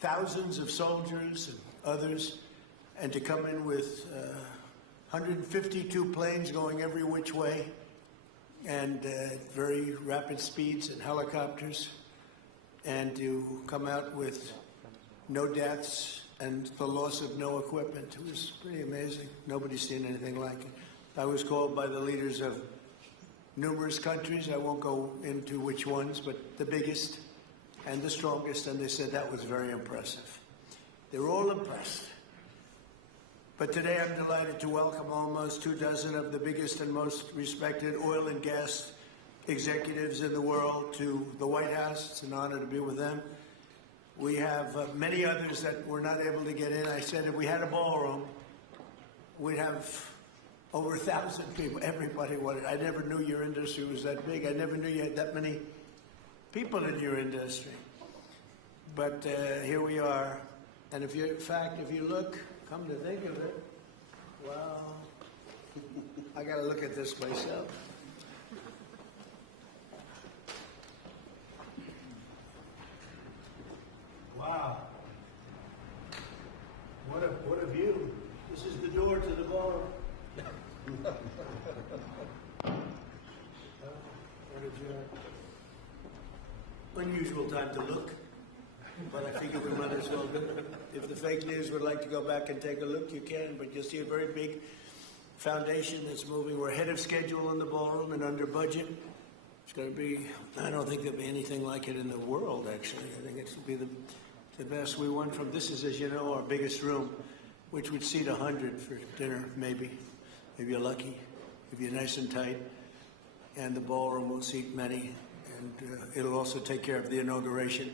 thousands of soldiers and others, and to come in with 152 planes going every which way, and very rapid speeds and helicopters, and to come out with no deaths and the loss of no equipment. It was pretty amazing. Nobody's seen anything like it. I was called by the leaders of numerous countries. I won't go into which ones, but the biggest and the strongest, and they said that was very impressive. They were all impressed. But today I'm delighted to welcome almost 24 of the biggest and most respected oil and gas executives in the world to the White House. It's an honor to be with them. We have many others that were not able to get in. I said if we had a ballroom, we'd have over 1,000 people. Everybody wanted. I never knew your industry was that big. I never knew you had that many people in your industry. But here we are. And if you, in fact, if you look, come to think of it, well, I got to look at this myself. Wow. What a view. This is the door to the ballroom. What a joy. Unusual time to look, but I figure we might as well do it. If the fake news would like to go back and take a look, you can, but you'll see a very big foundation that's moving. We're ahead of schedule in the ballroom and under budget. It's going to be, I don't think there'll be anything like it in the world, actually. I think it's going to be the best. We went from, this is, as you know, our biggest room, which would seat 100 for dinner, maybe, if you're lucky, if you're nice and tight. And the ballroom will seat many. And it'll also take care of the inauguration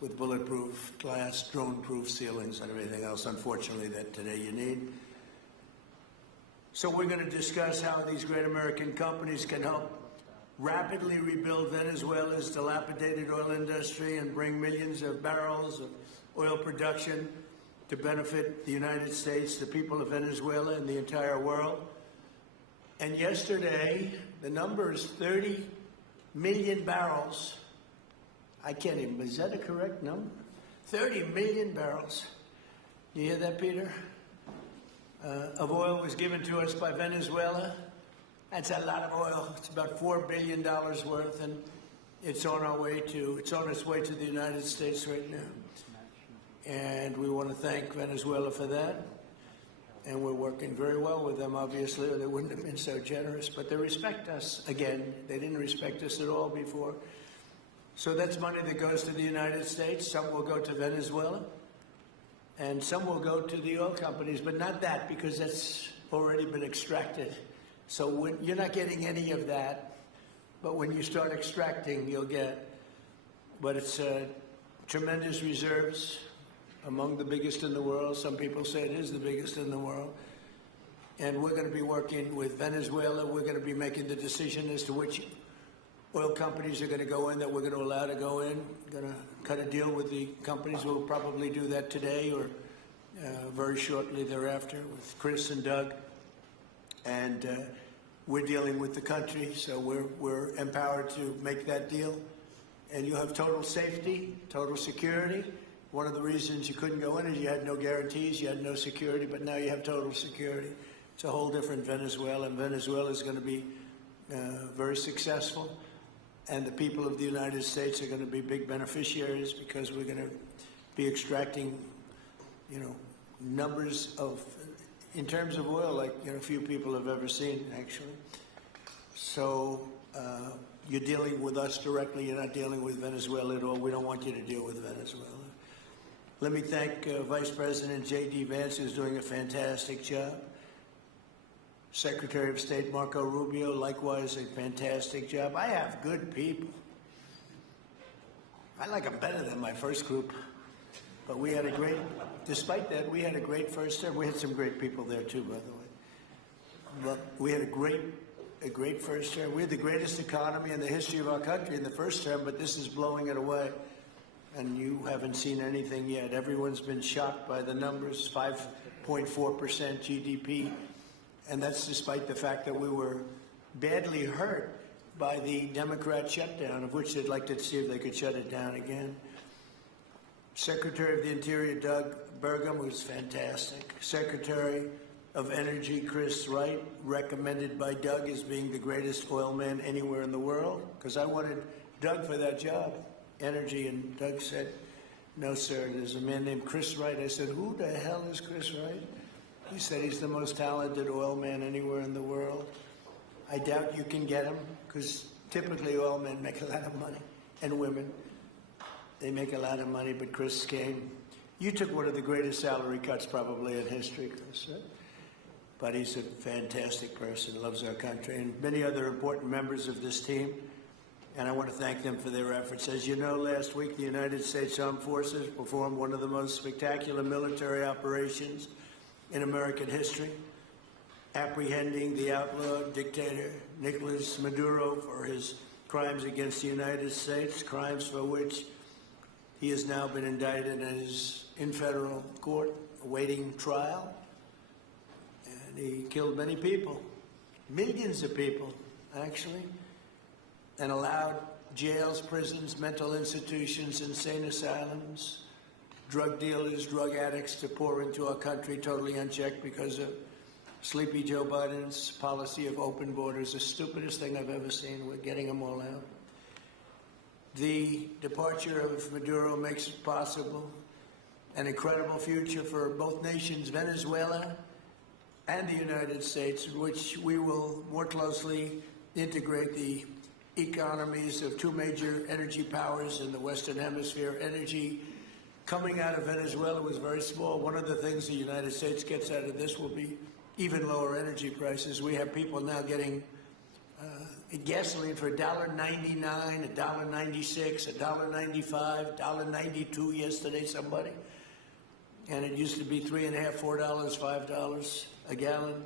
with bulletproof glass, drone-proof ceilings, and everything else, unfortunately, that today you need. So we're going to discuss how these great American companies can help rapidly rebuild Venezuela's dilapidated oil industry and bring millions of barrels of oil production to benefit the United States, the people of Venezuela, and the entire world. And yesterday, the number is 30 million barrels. I can't even, is that a correct number? 30 million barrels. You hear that, Peter? Of oil was given to us by Venezuela. That's a lot of oil. It's about $4 billion worth, and it's on its way to the United States right now. And we want to thank Venezuela for that. And we're working very well with them, obviously, or they wouldn't have been so generous. But they respect us again. They didn't respect us at all before. So that's money that goes to the United States. Some will go to Venezuela, and some will go to the oil companies, but not that, because that's already been extracted. So you're not getting any of that, but when you start extracting, you'll get. But it's tremendous reserves, among the biggest in the world. Some people say it is the biggest in the world. And we're going to be working with Venezuela. We're going to be making the decision as to which oil companies are going to go in, that we're going to allow to go in. We're going to cut a deal with the companies. We'll probably do that today or very shortly thereafter with Chris and Doug. And we're dealing with the country, so we're empowered to make that deal. And you have total safety, total security. One of the reasons you couldn't go in is you had no guarantees, you had no security, but now you have total security. It's a whole different Venezuela, and Venezuela is going to be very successful. And the people of the United States are going to be big beneficiaries because we're going to be extracting, numbers of, in terms of oil, like, few people have ever seen, actually. So you're dealing with us directly. You're not dealing with Venezuela at all. We don't want you to deal with Venezuela. Let me thank Vice President J.D. Vance, who's doing a fantastic job. Secretary of State Marco Rubio, likewise a fantastic job. I have good people. I like them better than my first group. But we had a great, despite that, we had a great first term. We had some great people there too, by the way. But we had a great first term. We had the greatest economy in the history of our country in the first term, but this is blowing it away. And you haven't seen anything yet. Everyone's been shocked by the numbers, 5.4% GDP. And that's despite the fact that we were badly hurt by the Democrat shutdown, of which they'd like to see if they could shut it down again. Secretary of the Interior Doug Burgum was fantastic. Secretary of Energy Chris Wright, recommended by Doug as being the greatest oil man anywhere in the world, because I wanted Doug for that job, energy, and Doug said, no, sir, there's a man named Chris Wright. I said, who the hell is Chris Wright? He said he's the most talented oil man anywhere in the world. I doubt you can get him, because typically oil men make a lot of money, and women. They make a lot of money, but Chris came. You took one of the greatest salary cuts probably in history, Chris, right? But he's a fantastic person, loves our country, and many other important members of this team. And I want to thank them for their efforts. As you know, last week the United States Armed Forces performed one of the most spectacular military operations in American history, apprehending the outlaw dictator Nicolas Maduro for his crimes against the United States, crimes for which he has now been indicted and is in federal court awaiting trial. And he killed many people, millions of people, actually, and allowed jails, prisons, mental institutions, insane asylums, drug dealers, drug addicts to pour into our country totally unchecked because of Sleepy Joe Biden's policy of open borders, the stupidest thing I've ever seen. We're getting them all out. The departure of Maduro makes it possible an incredible future for both nations, Venezuela and the United States, in which we will more closely integrate the economies of two major energy powers in the Western Hemisphere. Energy coming out of Venezuela was very small. One of the things the United States gets out of this will be even lower energy prices. We have people now getting gasoline for $1.99, $1.96, $1.95, $1.92 yesterday, somebody. And it used to be $3.50, $4, $5 a gallon.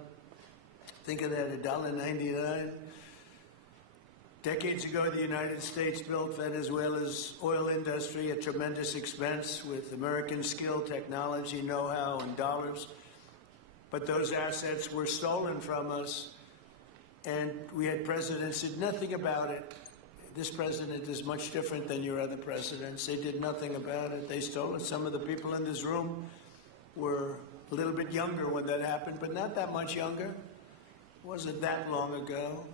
Think of that, $1.99. Decades ago, the United States built Venezuela's oil industry at tremendous expense with American skill, technology, know-how, and dollars. But those assets were stolen from us, and we had presidents who did nothing about it. This president is much different than your other presidents. They did nothing about it. They stole it. Some of the people in this room were a little bit younger when that happened, but not that much younger. It wasn't that long ago.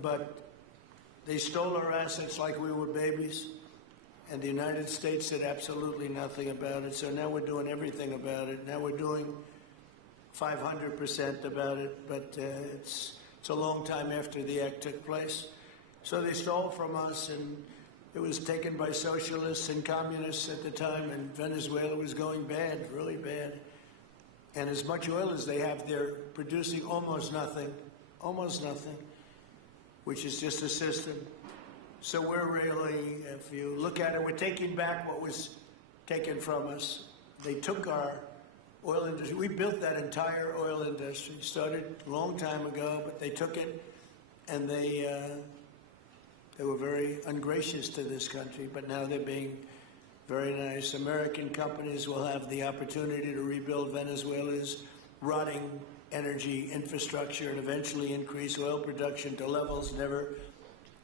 But they stole our assets like we were babies, and the United States did absolutely nothing about it. So now we're doing everything about it. Now we're doing 500% about it, but it's a long time after the act took place. So they stole from us, and it was taken by socialists and communists at the time, and Venezuela was going bad, really bad. And as much oil as they have, they're producing almost nothing, which is just a system. So we're really, if you look at it, we're taking back what was taken from us. They took our oil industry. We built that entire oil industry. Started a long time ago, but they took it, and they were very ungracious to this country. But now they're being very nice. American companies will have the opportunity to rebuild Venezuela's rotting energy infrastructure and eventually increase oil production to levels never,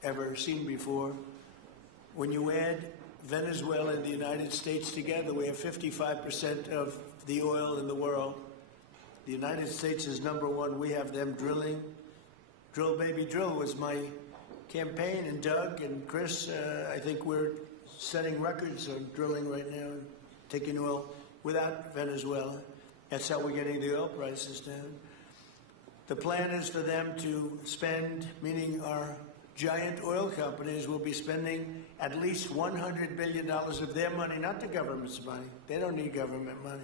ever seen before. When you add Venezuela and the United States together, we have 55% of the oil in the world. The United States is number one. We have them drilling. Drill, baby, drill was my campaign. And Doug and Chris, I think we're setting records on drilling right now, taking oil without Venezuela. That's how we're getting the oil prices down. The plan is for them to spend, meaning our giant oil companies will be spending at least $100 billion of their money, not the government's money. They don't need government money.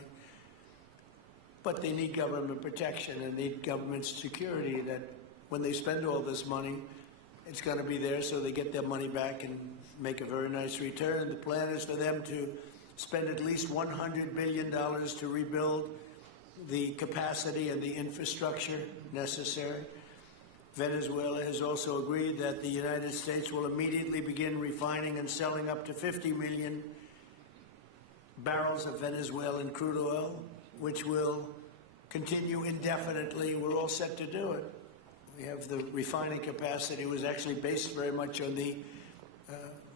But they need government protection and need government security that when they spend all this money, it's going to be there so they get their money back and make a very nice return. The plan is for them to spend at least $100 billion to rebuild the capacity and the infrastructure necessary. Venezuela has also agreed that the United States will immediately begin refining and selling up to 50 million barrels of Venezuelan crude oil, which will continue indefinitely. We're all set to do it. We have the refining capacity. It was actually based very much on the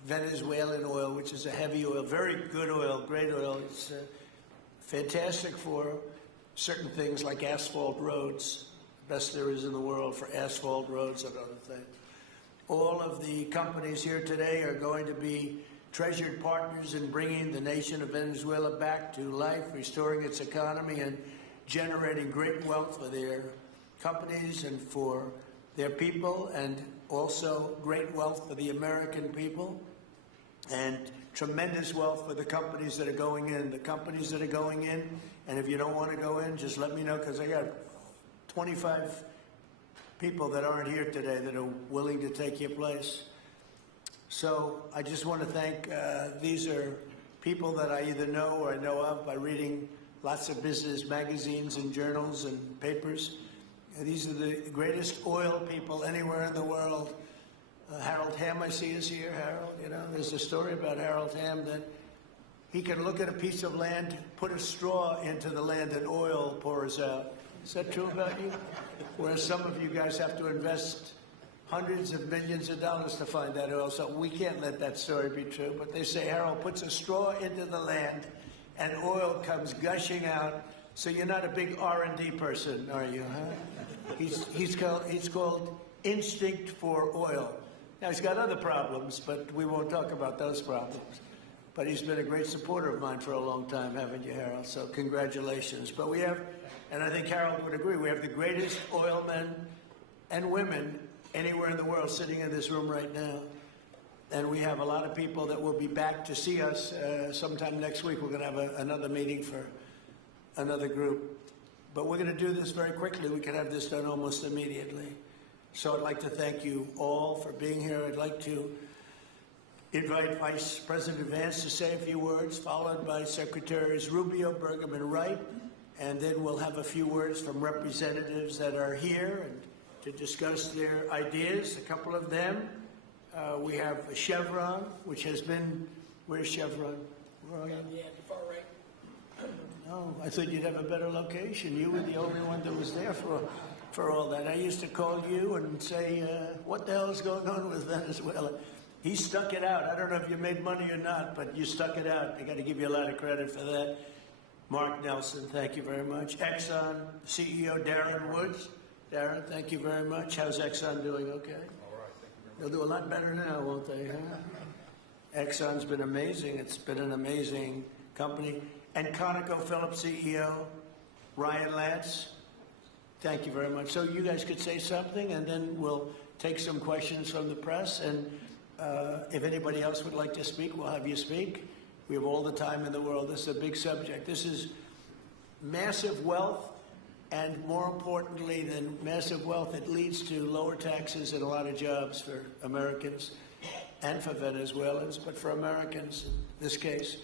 Venezuelan oil, which is a heavy oil, very good oil, great oil. It's fantastic for certain things like asphalt roads, best there is in the world for asphalt roads and other things. All of the companies here today are going to be treasured partners in bringing the nation of Venezuela back to life, restoring its economy, and generating great wealth for their companies and for their people, and also great wealth for the American people, and tremendous wealth for the companies that are going in. The companies that are going in, and if you don't want to go in, just let me know, because I got 25 people that aren't here today that are willing to take your place. So I just want to thank, these are people that I either know or I know of by reading lots of business magazines and journals and papers. These are the greatest oil people anywhere in the world. Harold Hamm, I see, is here. Harold, you know, there's a story about Harold Hamm that he can look at a piece of land, put a straw into the land, and oil pours out. Is that true about you? Whereas some of you guys have to invest hundreds of millions of dollars to find that oil, so we can't let that story be true. But they say Harold puts a straw into the land, and oil comes gushing out. So you're not a big R&D person, are you, huh? He's called instinct for oil. Now, he's got other problems, but we won't talk about those problems. But he's been a great supporter of mine for a long time, haven't you, Harold? So congratulations. But we have, and I think Harold would agree, we have the greatest oil men and women anywhere in the world sitting in this room right now. And we have a lot of people that will be back to see us sometime next week. We're going to have another meeting for another group. But we're going to do this very quickly. We can have this done almost immediately. So I'd like to thank you all for being here. I'd like to invite Vice President Vance to say a few words, followed by Secretaries Rubio, Burgum, and Wright. And then we'll have a few words from representatives that are here and to discuss their ideas, a couple of them. We have Chevron, which has been, where's Chevron? Yeah, the far right. No, I thought you'd have a better location. You were the only one that was there for all that. I used to call you and say, what the hell is going on with Venezuela? He stuck it out. I don't know if you made money or not, but you stuck it out. I got to give you a lot of credit for that. Mark Nelson, thank you very much. Exxon CEO Darren Woods. Darren, thank you very much. How's Exxon doing? Okay? All right, thank you very much. They'll do a lot better now, won't they? Huh? Exxon's been amazing. It's been an amazing company. And ConocoPhillips CEO Ryan Lance, thank you very much. So you guys could say something, and then we'll take some questions from the press. And if anybody else would like to speak, we'll have you speak. We have all the time in the world. This is a big subject. This is massive wealth, and more importantly than massive wealth, it leads to lower taxes and a lot of jobs for Americans and for Venezuelans, but for Americans in this case.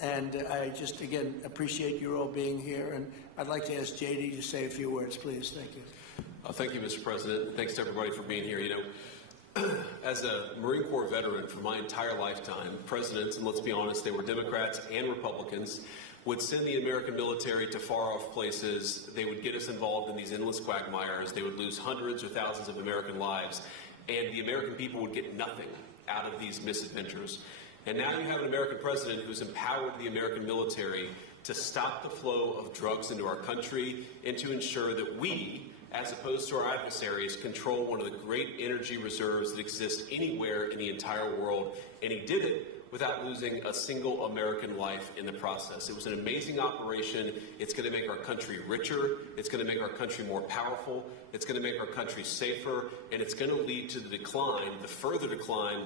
And I just, again, appreciate you all being here. And I'd like to ask JD to say a few words, please. Thank you. Thank you, Mr. President. Thanks to everybody for being here. You know, as a Marine Corps veteran for my entire lifetime, presidents, and let's be honest, they were Democrats and Republicans, would send the American military to far-off places. They would get us involved in these endless quagmires. They would lose hundreds or thousands of American lives, and the American people would get nothing out of these misadventures. And now you have an American president who's empowered the American military to stop the flow of drugs into our country and to ensure that we, as opposed to our adversaries, control one of the great energy reserves that exist anywhere in the entire world. And he did it without losing a single American life in the process. It was an amazing operation. It's going to make our country richer. It's going to make our country more powerful. It's going to make our country safer. And it's going to lead to the decline, the further decline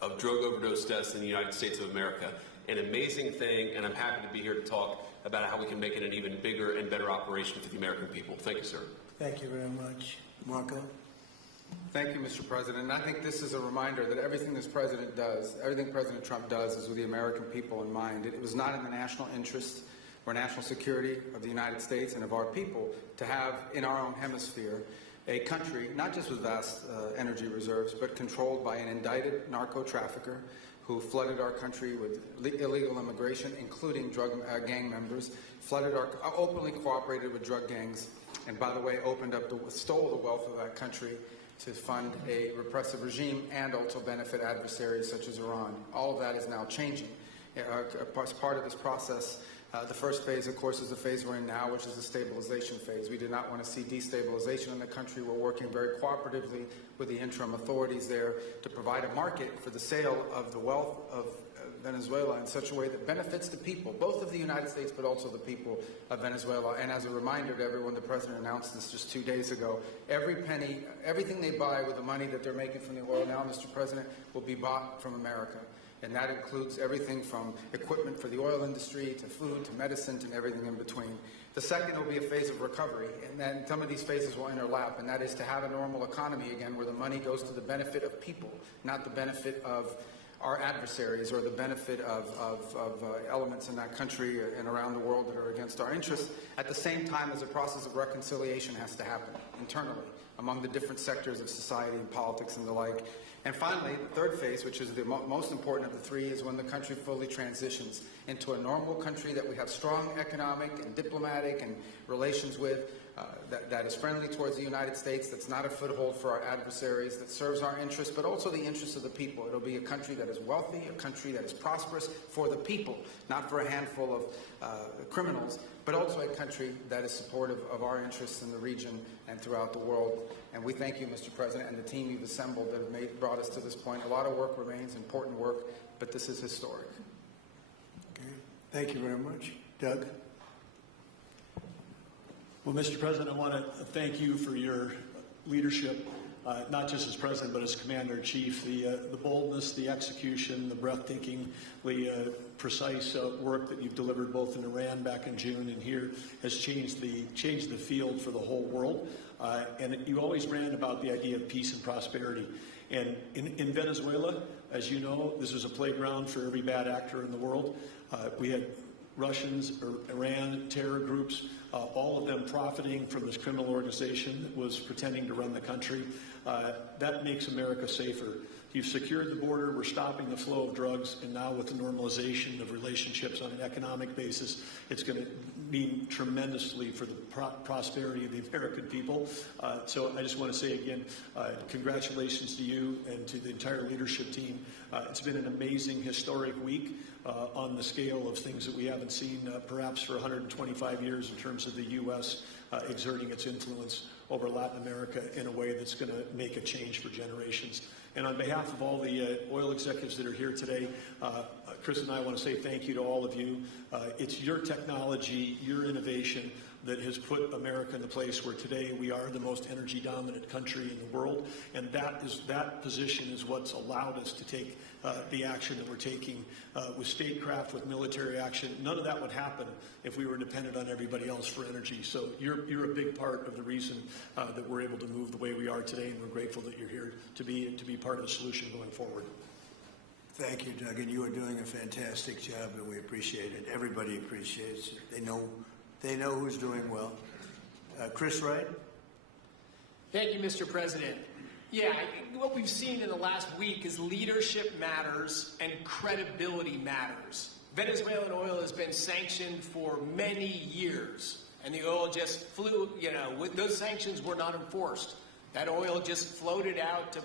of drug overdose deaths in the United States of America. An amazing thing, and I'm happy to be here to talk about how we can make it an even bigger and better operation for the American people. Thank you, sir. Thank you very much. Marco? Thank you, Mr. President. And I think this is a reminder that everything this president does, everything President Trump does, is with the American people in mind. It was not in the national interest or national security of the United States and of our people to have in our own hemisphere a country, not just with vast energy reserves, but controlled by an indicted narco-trafficker who flooded our country with illegal immigration, including drug gang members, openly cooperated with drug gangs, and by the way, stole the wealth of that country to fund a repressive regime and also benefit adversaries such as Iran. All of that is now changing. As part of this process, the first phase, of course, is the phase we're in now, which is the stabilization phase. We do not want to see destabilization in the country. We're working very cooperatively with the interim authorities there to provide a market for the sale of the wealth of Venezuela in such a way that benefits the people, both of the United States, but also the people of Venezuela. And as a reminder to everyone, the President announced this just 2 days ago. Every penny, everything they buy with the money that they're making from the oil now, Mr. President, will be bought from America. And that includes everything from equipment for the oil industry to food to medicine and everything in between. The second will be a phase of recovery, and then some of these phases will interlap, and that is to have a normal economy again where the money goes to the benefit of people, not the benefit of our adversaries or the benefit of elements in that country and around the world that are against our interests, at the same time as a process of reconciliation has to happen internally among the different sectors of society and politics and the like. And finally, the third phase, which is the most important of the three, is when the country fully transitions into a normal country that we have strong economic and diplomatic and relations with, that is friendly towards the United States, that's not a foothold for our adversaries, that serves our interests, but also the interests of the people. It'll be a country that is wealthy, a country that is prosperous for the people, not for a handful of criminals, but also a country that is supportive of our interests in the region and throughout the world. And we thank you, Mr. President, and the team you've assembled that have brought us to this point. A lot of work remains, important work, but this is historic. Okay. Thank you very much. Doug? Well, Mr. President, I want to thank you for your leadership, not just as President, but as Commander-in-Chief. The boldness, the execution, the breathtakingly precise work that you've delivered both in Iran back in June and here has changed the field for the whole world. And you always ran about the idea of peace and prosperity. And in Venezuela, as you know, this was a playground for every bad actor in the world. We had Russians, or Iran, terror groups, all of them profiting from this criminal organization that was pretending to run the country. That makes America safer. You've secured the border, we're stopping the flow of drugs, and now with the normalization of relationships on an economic basis, it's going to mean tremendously for the prosperity of the American people. So I just want to say again, congratulations to you and to the entire leadership team. It's been an amazing, historic week on the scale of things that we haven't seen perhaps for 125 years in terms of the U.S. Exerting its influence over Latin America in a way that's going to make a change for generations. And on behalf of all the oil executives that are here today, Chris and I want to say thank you to all of you. It's your technology, your innovation that has put America in the place where today we are the most energy dominant country in the world. And that position is what's allowed us to take the action that we're taking with statecraft, with military action. None of that would happen if we were dependent on everybody else for energy. So you're a big part of the reason that we're able to move the way we are today, and we're grateful that you're here to be part of the solution going forward. Thank you, Doug, and you are doing a fantastic job, and we appreciate it. Everybody appreciates it. They know who's doing well. Chris Wright? Thank you, Mr. President. Yeah, what we've seen in the last week is leadership matters and credibility matters. Venezuelan oil has been sanctioned for many years, and the oil just flew, those sanctions were not enforced. That oil just floated out to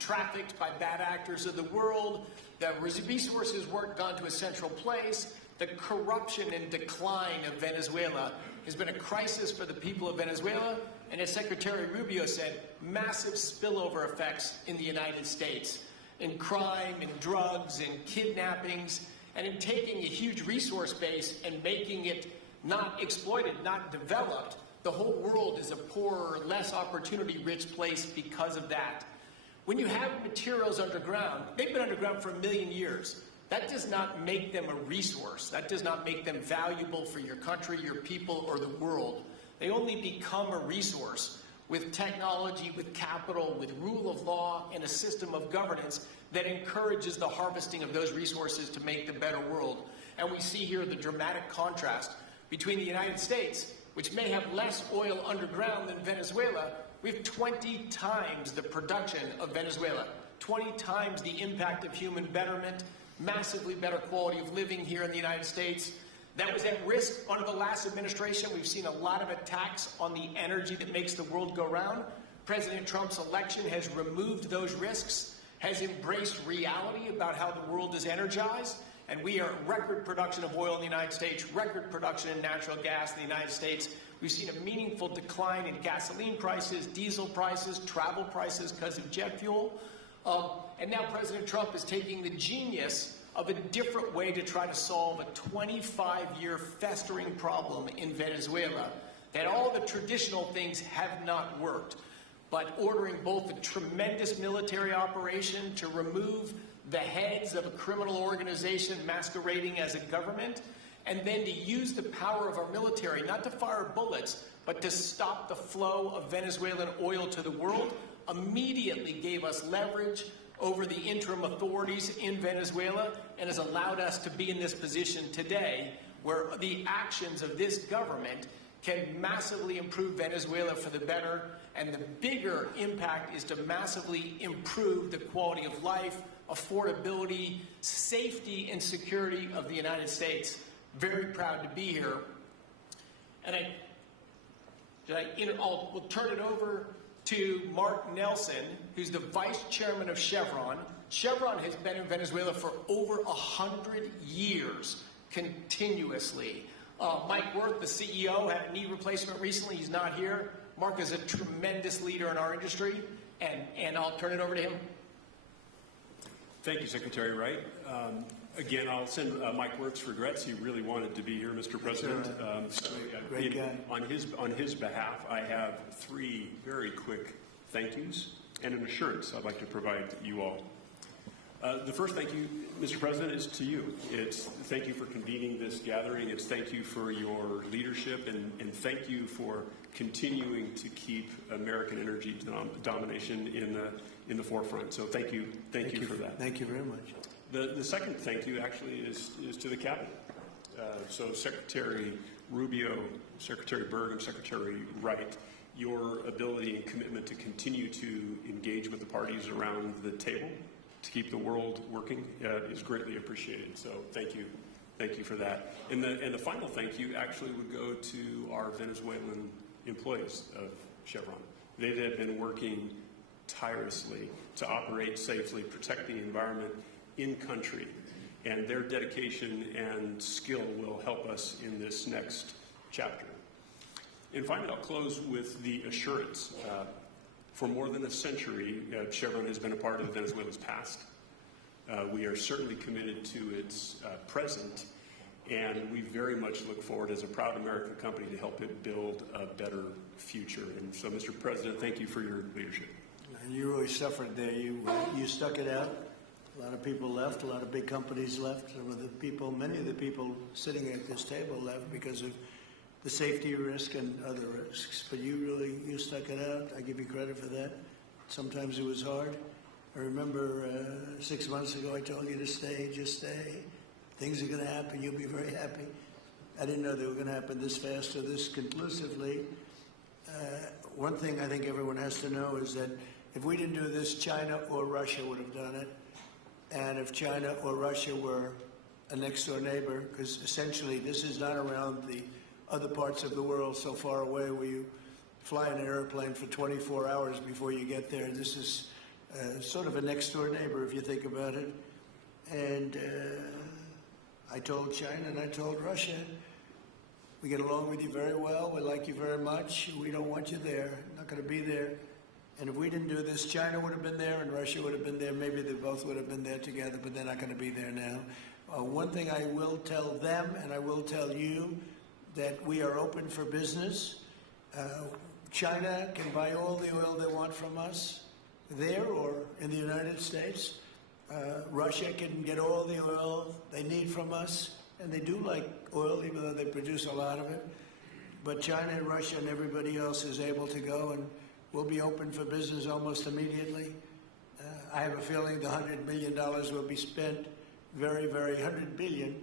trafficked by bad actors of the world. The resources weren't gone to a central place. The corruption and decline of Venezuela has been a crisis for the people of Venezuela, and as Secretary Rubio said, massive spillover effects in the United States, in crime, in drugs, in kidnappings, and in taking a huge resource base and making it not exploited, not developed. The whole world is a poorer, less opportunity-rich place because of that. When you have materials underground, they've been underground for 1 million years. That does not make them a resource. That does not make them valuable for your country, your people, or the world. They only become a resource with technology, with capital, with rule of law, and a system of governance that encourages the harvesting of those resources to make the better world. And we see here the dramatic contrast between the United States, which may have less oil underground than Venezuela. We have 20 times the production of Venezuela, 20 times the impact of human betterment, massively better quality of living here in the United States. That was at risk under the last administration. We've seen a lot of attacks on the energy that makes the world go round. President Trump's election has removed those risks, has embraced reality about how the world is energized, and we are record production of oil in the United States, record production in natural gas in the United States. We've seen a meaningful decline in gasoline prices, diesel prices, travel prices because of jet fuel. And now President Trump is taking the genius of a different way to try to solve a 25-year festering problem in Venezuela, that all the traditional things have not worked, but ordering both a tremendous military operation to remove the heads of a criminal organization masquerading as a government, and then to use the power of our military, not to fire bullets, but to stop the flow of Venezuelan oil to the world, immediately gave us leverage over the interim authorities in Venezuela and has allowed us to be in this position today where the actions of this government can massively improve Venezuela for the better, and the bigger impact is to massively improve the quality of life, affordability, safety, and security of the United States. Very proud to be here. And we'll turn it over to Mark Nelson, who's the vice chairman of Chevron. Chevron has been in Venezuela for over 100 years, continuously. Mike Wirth, the CEO, had a knee replacement recently. He's not here. Mark is a tremendous leader in our industry, and I'll turn it over to him. Thank you, Secretary Wright. Again, I'll send Mike Wirth's regrets. He really wanted to be here, Mr. President. Great guy. On his behalf, I have 3 very quick thank yous and an assurance I'd like to provide you all. The first thank you, Mr. President, is to you. It's thank you for convening this gathering. It's thank you for your leadership, and thank you for continuing to keep American energy domination in the forefront. So thank you for that. Thank you very much. The second thank you actually is to the cabinet. So Secretary Rubio, Secretary Berg, and Secretary Wright, your ability and commitment to continue to engage with the parties around the table to keep the world working is greatly appreciated. So thank you for that. And the final thank you actually would go to our Venezuelan employees of Chevron. They have been working tirelessly to operate safely, protect the environment in country, and their dedication and skill will help us in this next chapter. And finally, I'll close with the assurance. For more than a century, Chevron has been a part of Venezuela's past. We are certainly committed to its present, and we very much look forward as a proud American company to help it build a better future. And so, Mr. President, thank you for your leadership. And you really suffered there. You stuck it out. A lot of people left. A lot of big companies left. Many of the people sitting at this table left because of the safety risk and other risks. But you stuck it out. I give you credit for that. Sometimes it was hard. I remember 6 months ago I told you to stay, just stay. Things are going to happen. You'll be very happy. I didn't know they were going to happen this fast or this conclusively. One thing I think everyone has to know is that if we didn't do this, China or Russia would have done it. And if China or Russia were a next-door neighbor, because essentially this is not around the other parts of the world so far away where you fly in an airplane for 24 hours before you get there. This is sort of a next-door neighbor if you think about it. And I told China and I told Russia, we get along with you very well, we like you very much, we don't want you there, not going to be there. And if we didn't do this, China would have been there and Russia would have been there. Maybe they both would have been there together, but they're not going to be there now. One thing I will tell them, and I will tell you, that we are open for business. China can buy all the oil they want from us there or in the United States. Russia can get all the oil they need from us, and they do like oil, even though they produce a lot of it. But China and Russia and everybody else is able to go, and we'll be open for business almost immediately. I have a feeling the $100 million will be spent $100 billion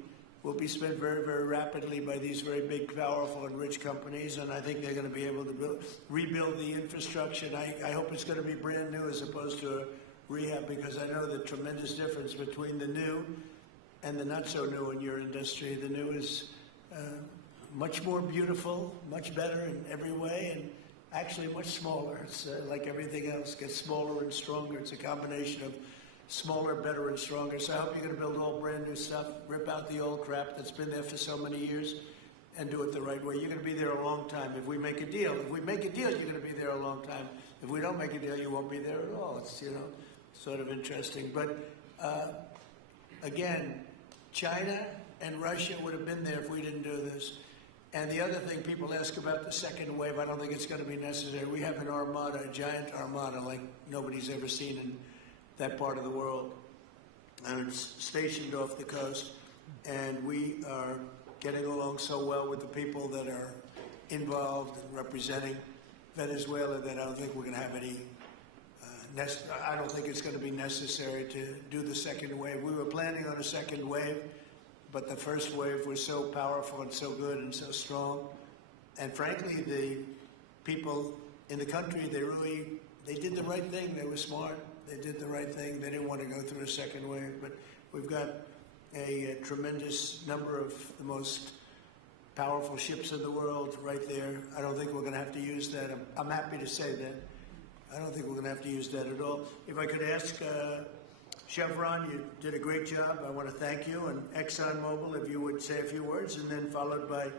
will be spent very, very rapidly by these very big, powerful, and rich companies, and I think they're going to be able to rebuild the infrastructure. And I hope it's going to be brand new as opposed to a rehab, because I know the tremendous difference between the new and the not so new in your industry. The new is much more beautiful, much better in every way, and actually much smaller. It's like everything else, gets smaller and stronger. It's a combination of smaller, better, and stronger. So I hope you're going to build all brand new stuff, rip out the old crap that's been there for so many years, and do it the right way. You're going to be there a long time. If we make a deal, you're going to be there a long time. If we don't make a deal, you won't be there at all. It's, sort of interesting. But again, China and Russia would have been there if we didn't do this. And the other thing people ask about the second wave, I don't think it's going to be necessary. We have an armada, a giant armada like nobody's ever seen in that part of the world. And it's stationed off the coast. And we are getting along so well with the people that are involved and representing Venezuela that I don't think we're going to have any, I don't think it's going to be necessary to do the second wave. We were planning on a second wave, but the first wave was so powerful and so good and so strong. And frankly, the people in the country, they did the right thing. They were smart. They did the right thing. They didn't want to go through a second wave, but we've got a tremendous number of the most powerful ships in the world right there. I don't think we're going to have to use that. I'm happy to say that. I don't think we're going to have to use that at all. If I could ask Chevron, you did a great job. I want to thank you. And ExxonMobil, if you would say a few words, and then followed by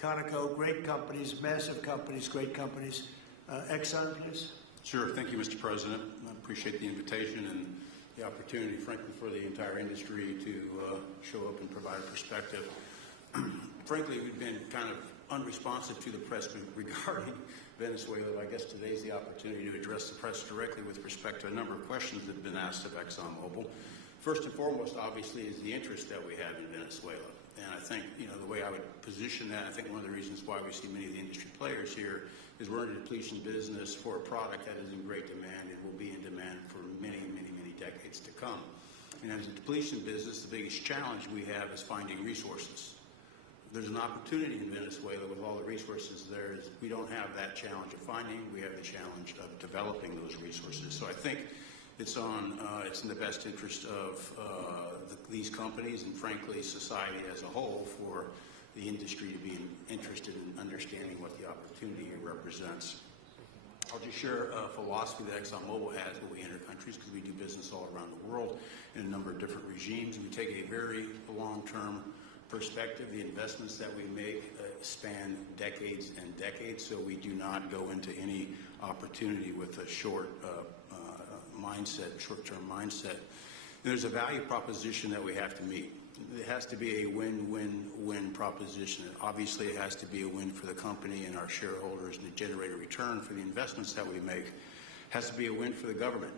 Conoco, great companies, massive companies, great companies. Exxon, please. Sure. Thank you, Mr. President. I appreciate the invitation and the opportunity, frankly, for the entire industry to show up and provide a perspective. Frankly, we've been kind of unresponsive to the press regarding Venezuela. I guess today's the opportunity to address the press directly with respect to a number of questions that have been asked of ExxonMobil. First and foremost, obviously, is the interest that we have in Venezuela. And I think, the way I would position that, I think one of the reasons why we see many of the industry players here is we're in a depletion business for a product that is in great demand and will be in demand for many, many, many decades to come. And as a depletion business, the biggest challenge we have is finding resources. There's an opportunity in Venezuela with all the resources there. We don't have that challenge of finding. We have the challenge of developing those resources. So I think it's in the best interest of these companies and, frankly, society as a whole for the industry to be interested in understanding what the opportunity here represents. I'll just share a philosophy that ExxonMobil has when we enter countries, because we do business all around the world in a number of different regimes. We take a very long-term perspective. The investments that we make span decades and decades, so we do not go into any opportunity with a short-term mindset. And there's a value proposition that we have to meet. It has to be a win-win-win proposition. Obviously, it has to be a win for the company and our shareholders and to generate a return for the investments that we make. It has to be a win for the government.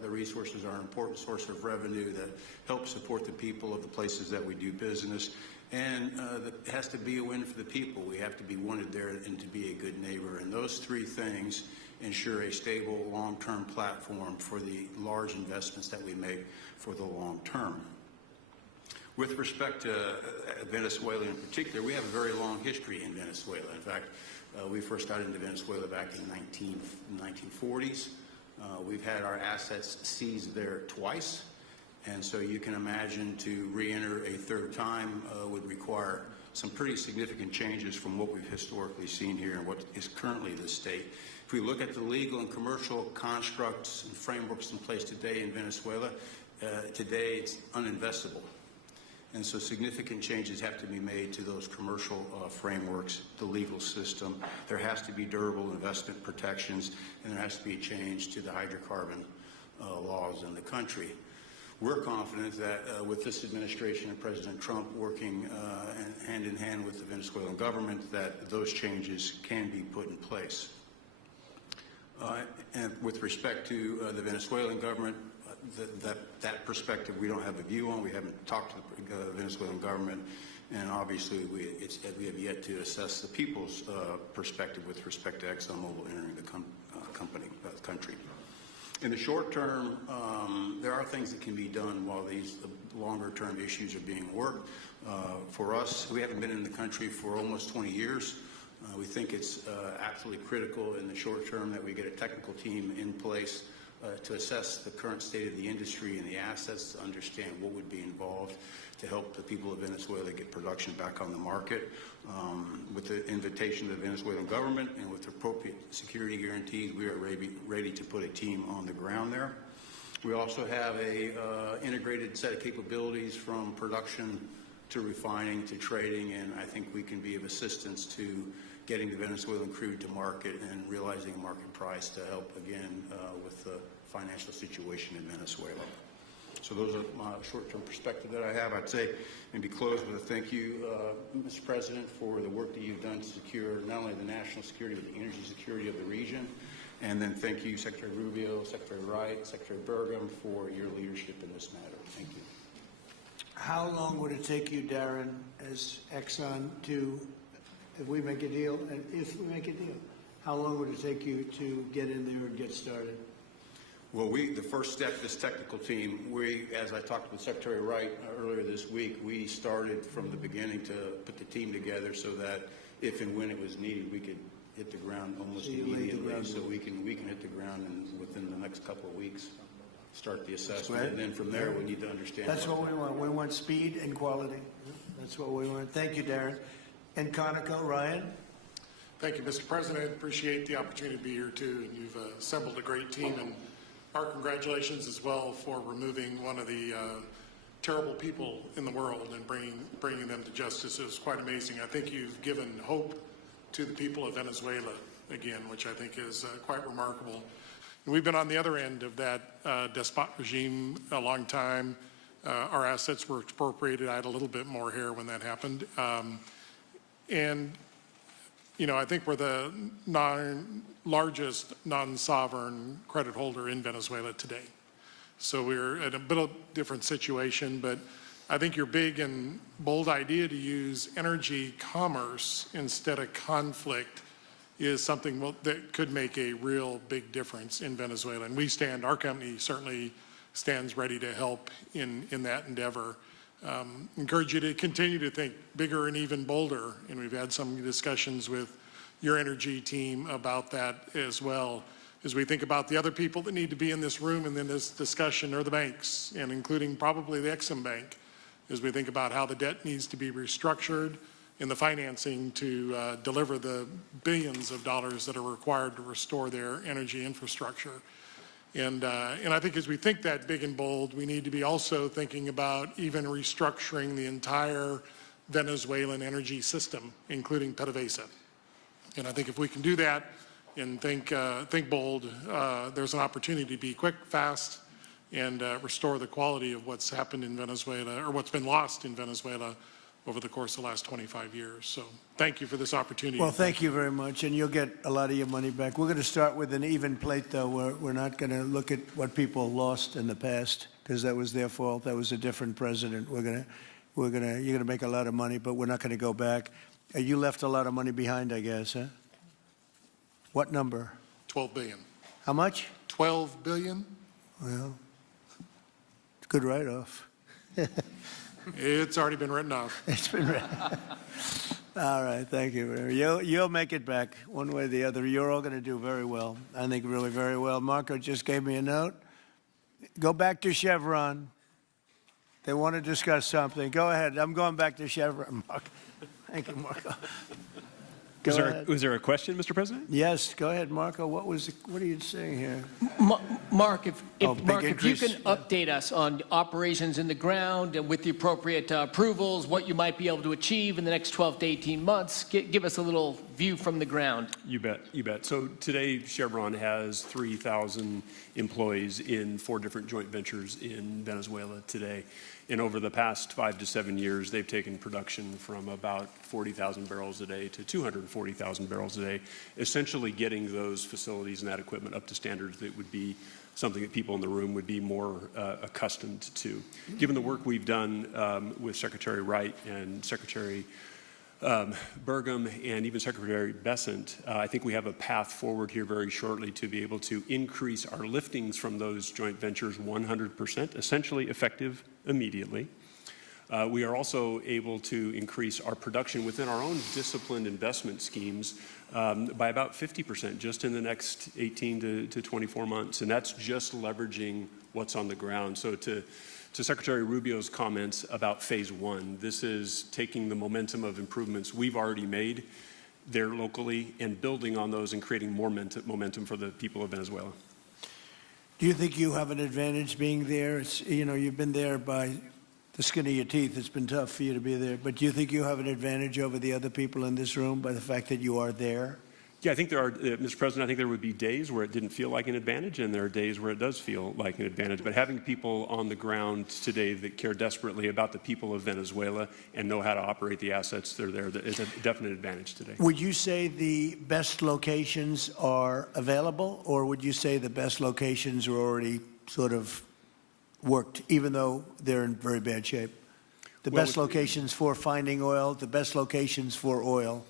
The resources are an important source of revenue that helps support the people of the places that we do business. And it has to be a win for the people. We have to be wanted there and to be a good neighbor. And those three things ensure a stable, long-term platform for the large investments that we make for the long term. With respect to Venezuela in particular, we have a very long history in Venezuela. In fact, we first got into Venezuela back in the 1940s. We've had our assets seized there twice, and so you can imagine to re-enter a third time would require some pretty significant changes from what we've historically seen here and what is currently the state. If we look at the legal and commercial constructs and frameworks in place today in Venezuela, today it's uninvestable. And so significant changes have to be made to those commercial frameworks, the legal system. There has to be durable investment protections, and there has to be a change to the hydrocarbon laws in the country. We're confident that with this administration and President Trump working hand in hand with the Venezuelan government, that those changes can be put in place. And with respect to the Venezuelan government, that perspective we don't have a view on. We haven't talked to the Venezuelan government, and obviously we have yet to assess the people's perspective with respect to ExxonMobil entering the country. In the short term, there are things that can be done while these longer-term issues are being worked. For us, we haven't been in the country for almost 20 years. We think it's absolutely critical in the short term that we get a technical team in place to assess the current state of the industry and the assets, to understand what would be involved to help the people of Venezuela get production back on the market. With the invitation of the Venezuelan government and with appropriate security guarantees, we are ready to put a team on the ground there. We also have a integrated set of capabilities from production to refining to trading, and I think we can be of assistance to getting the Venezuelan crude to market and realizing a market price to help, again, with the financial situation in Venezuela. So those are my short-term perspective that I have. I'd say, maybe close with a thank you, Mr. President, for the work that you've done to secure not only the national security, but the energy security of the region. And then thank you, Secretary Rubio, Secretary Wright, Secretary Burgum, for your leadership in this matter. Thank you. How long would it take you, Darren, as Exxon to, if we make a deal, and if we make a deal, how long would it take you to get in there and get started? Well, the first step, this technical team, as I talked with Secretary Wright earlier this week, we started from the beginning to put the team together so that if and when it was needed, we could hit the ground almost immediately. So we can hit the ground and within the next couple of weeks start the assessment. And then from there, we need to understand. That's what we want. We want speed and quality. That's what we want. Thank you, Darren. And Conoco, Ryan? Thank you, Mr. President. Appreciate the opportunity to be here, too. And you've assembled a great team. And our congratulations as well for removing one of the terrible people in the world and bringing them to justice. It was quite amazing. I think you've given hope to the people of Venezuela again, which I think is quite remarkable. And we've been on the other end of that despot regime a long time. Our assets were expropriated. I had a little bit more hair when that happened. And, you know, I think we're the largest non-sovereign credit holder in Venezuela today. So we're in a bit of a different situation, but I think your big and bold idea to use energy commerce instead of conflict is something that could make a real big difference in Venezuela. And our company certainly stands ready to help in that endeavor. Encourage you to continue to think bigger and even bolder. And we've had some discussions with your energy team about that as well. As we think about the other people that need to be in this room and in this discussion are the banks, and including probably the Exim Bank, as we think about how the debt needs to be restructured and the financing to deliver the billions of dollars that are required to restore their energy infrastructure. And I think as we think that big and bold, we need to be also thinking about even restructuring the entire Venezuelan energy system, including PDVSA. And I think if we can do that and think bold, there's an opportunity to be quick, fast, and restore the quality of what's happened in Venezuela, or what's been lost in Venezuela over the course of the last 25 years. So thank you for this opportunity. Well, thank you very much, and you'll get a lot of your money back. We're going to start with an even plate, though. We're not going to look at what people lost in the past, because that was their fault. That was a different president. You're going to make a lot of money, but we're not going to go back. You left a lot of money behind, I guess, huh? What number? 12 billion. How much? 12 billion? Well, it's a good write-off. It's already been written off. It's been written. All right, thank you. You'll make it back one way or the other. You're all going to do very well. I think really very well. Marco just gave me a note. Go back to Chevron. They want to discuss something. Go ahead. I'm going back to Chevron, Marco. Thank you, Marco. Was there a question, Mr. President? Yes, go ahead, Marco. What are you saying here? Mark, if you increase. can update us on operations in the ground and with the appropriate approvals, what you might be able to achieve in the next 12 to 18 months, give us a little view from the ground. You bet, you bet. So today, Chevron has 3,000 employees in 4 different joint ventures in Venezuela today. And over the past 5 to 7 years, they've taken production from about 40,000 barrels a day to 240,000 barrels a day, essentially getting those facilities and that equipment up to standards that would be something that people in the room would be more accustomed to. Given the work we've done with Secretary Wright and Secretary Burgum and even Secretary Bessent, I think we have a path forward here very shortly to be able to increase our liftings from those joint ventures 100%, essentially effective immediately. We are also able to increase our production within our own disciplined investment schemes by about 50% just in the next 18 to 24 months. And that's just leveraging what's on the ground. So to Secretary Rubio's comments about phase one, this is taking the momentum of improvements we've already made there locally and building on those and creating more momentum for the people of Venezuela. Do you think you have an advantage being there? It's, you know, you've been there by the skin of your teeth. It's been tough for you to be there. But do you think you have an advantage over the other people in this room by the fact that you are there? Yeah, I think there are, Mr. President, I think there would be days where it didn't feel like an advantage, and there are days where it does feel like an advantage. But having people on the ground today that care desperately about the people of Venezuela and know how to operate the assets that are there is a definite advantage today. Would you say the best locations are available, or would you say the best locations are already sort of worked, even though they're in very bad shape? The best locations for finding oil, the best locations for oil?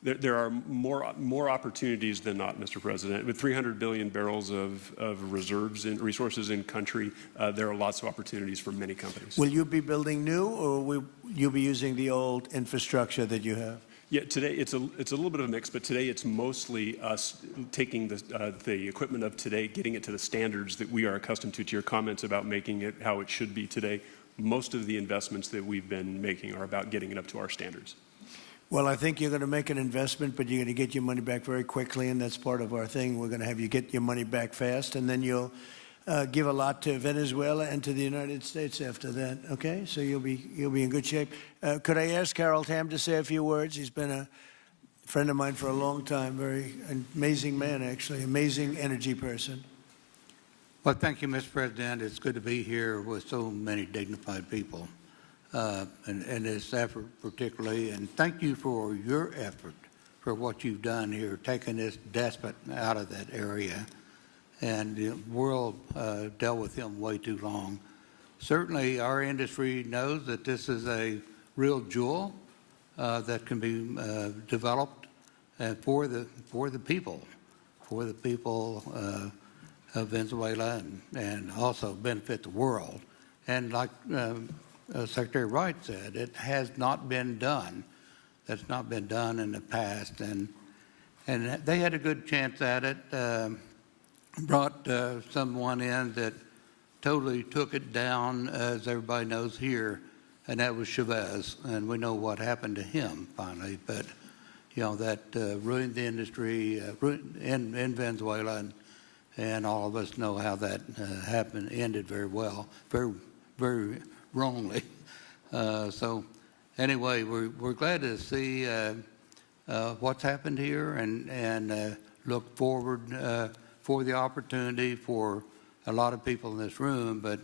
There are more opportunities than not, Mr. President. With 300 billion barrels of reserves and resources in country, there are lots of opportunities for many companies. Will you be building new, or will you be using the old infrastructure that you have? Yeah, today it's a little bit of a mix, but today it's mostly us taking the equipment of today, getting it to the standards that we are accustomed to your comments about making it how it should be today. Most of the investments that we've been making are about getting it up to our standards. Well, I think you're going to make an investment, but you're going to get your money back very quickly, and that's part of our thing. We're going to have you get your money back fast, and then you'll give a lot to Venezuela and to the United States after that. Okay, so you'll be in good shape. Could I ask Harold Hamm to say a few words? He's been a friend of mine for a long time. Very amazing man, actually, amazing energy person. Well, thank you, Mr. President. It's good to be here with so many dignified people. And this effort particularly, and thank you for your effort for what you've done here, taking this despot out of that area. And the world dealt with him way too long. Certainly our industry knows that this is a real jewel that can be developed for the people of Venezuela and also benefit the world. And like Secretary Wright said, it has not been done. That's not been done in the past, and they had a good chance at it. Brought someone in that totally took it down, as everybody knows here, and that was Chavez, and we know what happened to him finally. But you know that ruined the industry in Venezuela, and all of us know how that happened. Ended very well, very wrongly. So anyway, we're glad to see what's happened here and look forward for the opportunity for a lot of people in this room, but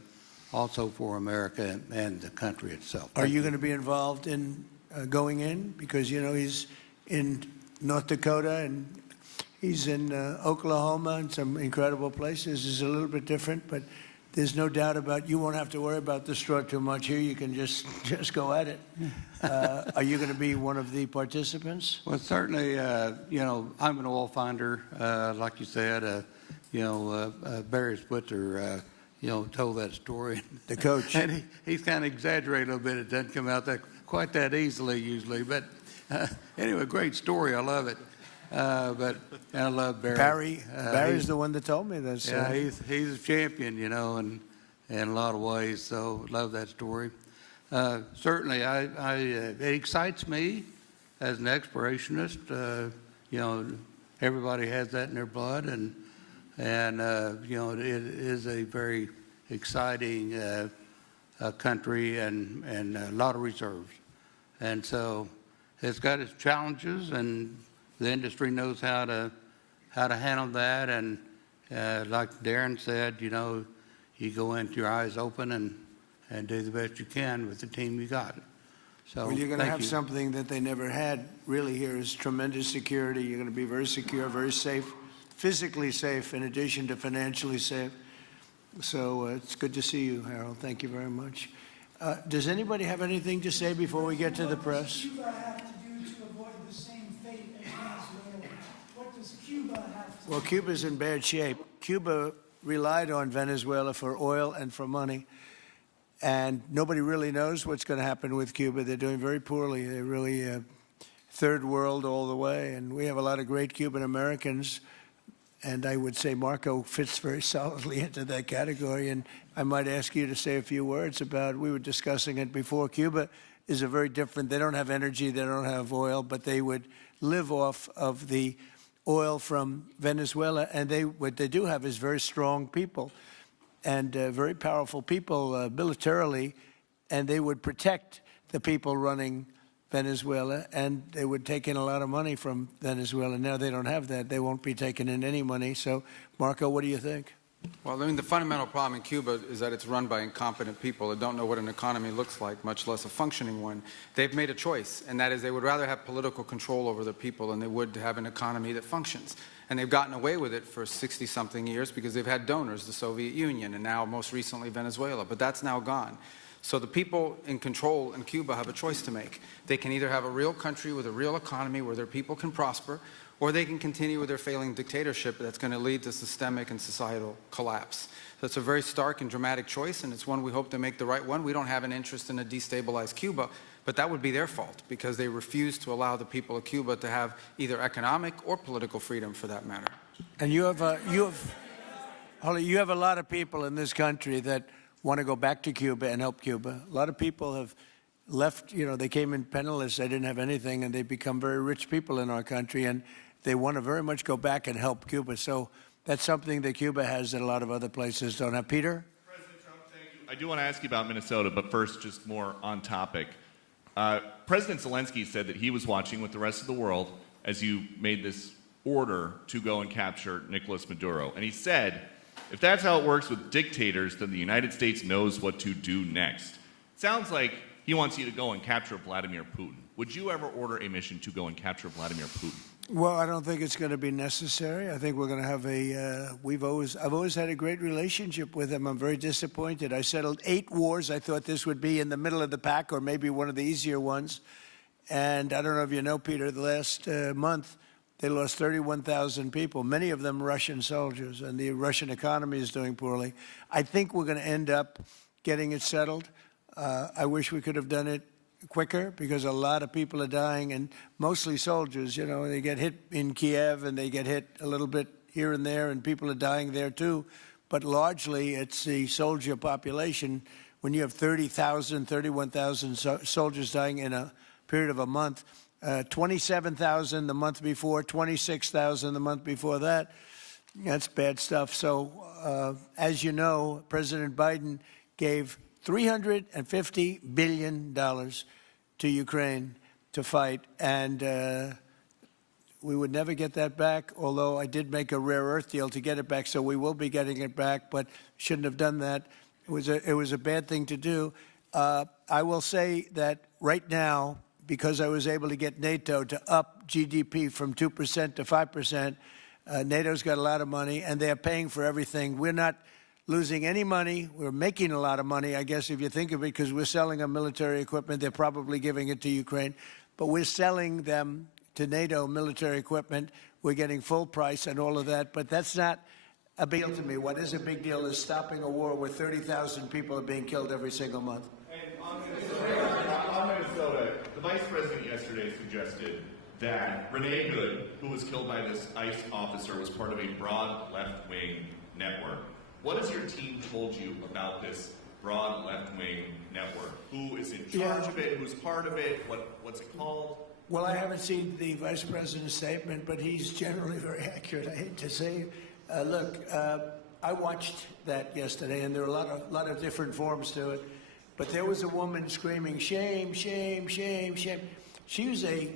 also for America and the country itself. Are you going to be involved in going in? Because, you know, he's in North Dakota and he's in Oklahoma and some incredible places. It's a little bit different, but there's no doubt about you won't have to worry about the straw too much here. You can just go at it. Are you going to be one of the participants? Well, certainly, you know, I'm an oil finder, like you said. You know, Barry Spitzer, you know, told that story. The coach. And he's kind of exaggerated a little bit. It doesn't come out quite that easily usually. But anyway, great story. I love it. But I love Barry. Barry's the one that told me this. Yeah, he's a champion, you know, in a lot of ways. So love that story. Certainly, it excites me as an explorationist. You know, everybody has that in their blood, and you know, it is a very exciting country and a lot of reserves, and so it's got its challenges, and the industry knows how to handle that. And like Darren said, you know, you go into your eyes open and do the best you can with the team you got. So well, you're going to have something that they never had really here is tremendous security. You're going to be very secure, very safe, physically safe in addition to financially safe. So it's good to see you, Harold. Thank you very much. Does anybody have anything to say before we get to the press? Cuba have to do to avoid the same fate as Venezuela? What does Cuba have to Well, Cuba's in bad shape. Cuba relied on Venezuela for oil and for money. and nobody really knows what's going to happen with Cuba. They're doing very poorly. They're really third world all the way, and we have a lot of great Cuban Americans, and I would say Marco fits very solidly into that category. And I might ask you to say a few words about, we were discussing it before, Cuba is a very different, they don't have energy, they don't have oil, but they would live off of the oil from Venezuela, and what they do have is very strong people and very powerful people militarily, and they would protect the people running Venezuela, and they would take in a lot of money from Venezuela. Now they don't have that. They won't be taking in any money. So, Marco, what do you think? Well, I mean, the fundamental problem in Cuba is that it's run by incompetent people that don't know what an economy looks like, much less a functioning one. They've made a choice, and that is they would rather have political control over their people than they would have an economy that functions. And they've gotten away with it for 60-something years because they've had donors, the Soviet Union, and now most recently Venezuela. But that's now gone. So the people in control in Cuba have a choice to make. They can either have a real country with a real economy where their people can prosper, or they can continue with their failing dictatorship that's going to lead to systemic and societal collapse. So it's a very stark and dramatic choice, and it's one we hope to make the right one. We don't have an interest in a destabilized Cuba, but that would be their fault because they refuse to allow the people of Cuba to have either economic or political freedom for that matter. And you have a lot of people in this country that want to go back to Cuba and help Cuba. A lot of people have left, they came in penniless, they didn't have anything, and they've become very rich people in our country, and they want to very much go back and help Cuba. So that's something that Cuba has that a lot of other places don't have. Peter? President Trump, thank you. I do want to ask you about Minnesota, but first, just more on topic. President Zelensky said that he was watching with the rest of the world as you made this order to go and capture Nicolas Maduro. And he said, if that's how it works with dictators, then the United States knows what to do next. Sounds like he wants you to go and capture Vladimir Putin. Would you ever order a mission to go and capture Vladimir Putin? Well, I don't think it's going to be necessary. I think we're going to have I've always had a great relationship with him. I'm very disappointed. I settled 8 wars. I thought this would be in the middle of the pack or maybe one of the easier ones. And I don't know if you know, Peter, the last month, they lost 31,000 people, many of them Russian soldiers, and the Russian economy is doing poorly. I think we're going to end up getting it settled. I wish we could have done it quicker because a lot of people are dying, and mostly soldiers. They get hit in Kiev and they get hit a little bit here and there, and people are dying there too. But largely, it's the soldier population. When you have 30,000, 31,000 soldiers dying in a period of a month, 27,000 the month before, 26,000 the month before that. That's bad stuff. So, as you know, President Biden gave $350 billion to Ukraine to fight, and we would never get that back, although I did make a rare earth deal to get it back, so we will be getting it back, but shouldn't have done that. It was a bad thing to do. I will say that right now, because I was able to get NATO to up GDP from 2% to 5%, NATO's got a lot of money, and they're paying for everything. We're not losing any money. We're making a lot of money, I guess, if you think of it, because we're selling them military equipment. They're probably giving it to Ukraine. But we're selling them to NATO military equipment. We're getting full price and all of that. But that's not a big deal to me. What is a big deal is stopping a war where 30,000 people are being killed every single month. And on Minnesota, the vice president yesterday suggested that Renee Good, who was killed by this ICE officer, was part of a broad left-wing network. What has your team told you about this broad left-wing network? Who is in charge of it? Who's part of it? What's it called? Well, I haven't seen the vice president's statement, but he's generally very accurate. I hate to say. Look, I watched that yesterday, and there are a lot of different forms to it. But there was a woman screaming, "Shame, shame, shame, shame." She was a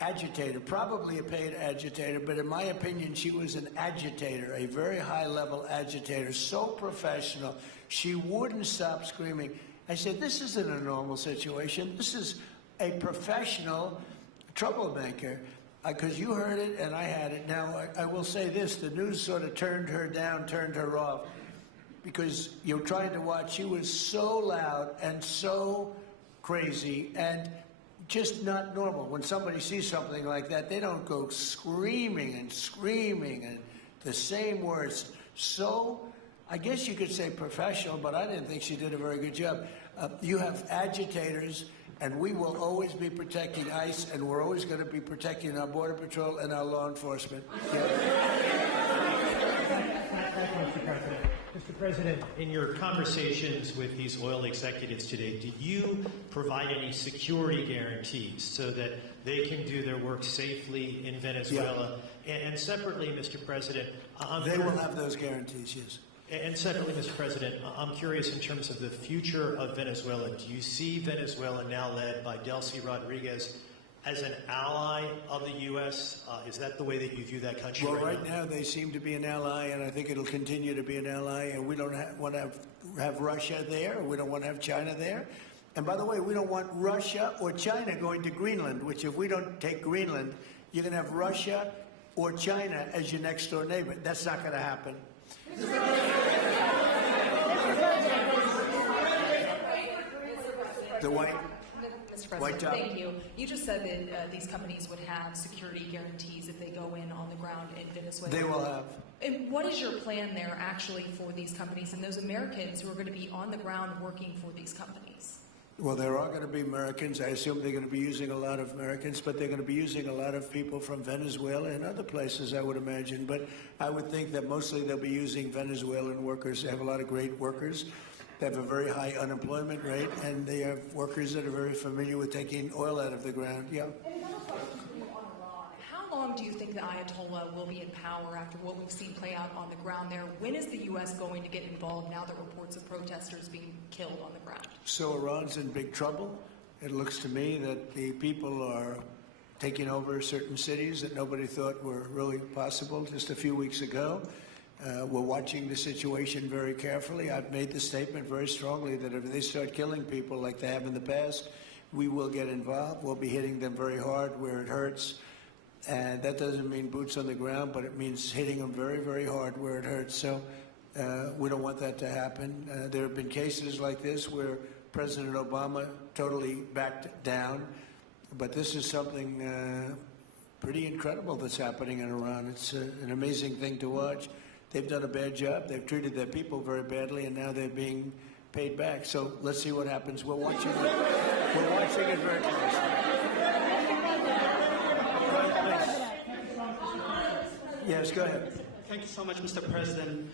agitator, probably a paid agitator, but in my opinion, she was an agitator, a very high-level agitator, so professional. She wouldn't stop screaming. I said, this isn't a normal situation. This is a professional troublemaker, because you heard it and I had it. Now, I will say this, the news sort of turned her down, turned her off, because you're trying to watch. She was so loud and so crazy and just not normal. When somebody sees something like that, they don't go screaming and the same words. So I guess you could say professional, but I didn't think she did a very good job. You have agitators, and we will always be protecting ICE, and we're always going to be protecting our Border Patrol and our law enforcement. Mr. President, in your conversations with these oil executives today, did you provide any security guarantees so that they can do their work safely in Venezuela? Yeah. And separately, Mr. President, they will have those guarantees, yes. And separately, Mr. President, I'm curious in terms of the future of Venezuela. Do you see Venezuela now led by Delcy Rodriguez as an ally of the U.S.? Is that the way that you view that country right now? They seem to be an ally, and I think it'll continue to be an ally. And we don't want to have Russia there. We don't want to have China there. And by the way, we don't want Russia or China going to Greenland, which if we don't take Greenland, you're going to have Russia or China as your next door neighbor. That's not going to happen. The white. Mr. President, thank you. You just said that these companies would have security guarantees if they go in on the ground in Venezuela. They will have. And what is your plan there actually for these companies and those Americans who are going to be on the ground working for these companies? Well, there are going to be Americans. I assume they're going to be using a lot of Americans, but they're going to be using a lot of people from Venezuela and other places, I would imagine. But I would think that mostly they'll be using Venezuelan workers. They have a lot of great workers. They have a very high unemployment rate, and they have workers that are very familiar with taking oil out of the ground. Yeah. How long do you think the Ayatollah will be in power after what we've seen play out on the ground there? When is the U.S. going to get involved now that reports of protesters being killed on the ground? So Iran's in big trouble. It looks to me that the people are taking over certain cities that nobody thought were really possible just a few weeks ago. We're watching the situation very carefully. I've made the statement very strongly that if they start killing people like they have in the past, we will get involved. We'll be hitting them very hard where it hurts. And that doesn't mean boots on the ground, but it means hitting them very, very hard where it hurts. So we don't want that to happen. There have been cases like this where President Obama totally backed down. But this is something pretty incredible that's happening in Iran. It's an amazing thing to watch. They've done a bad job. They've treated their people very badly, and now they're being paid back. So let's see what happens. We're watching it. We're watching it very closely. Yes, go ahead. Thank you so much, Mr. President.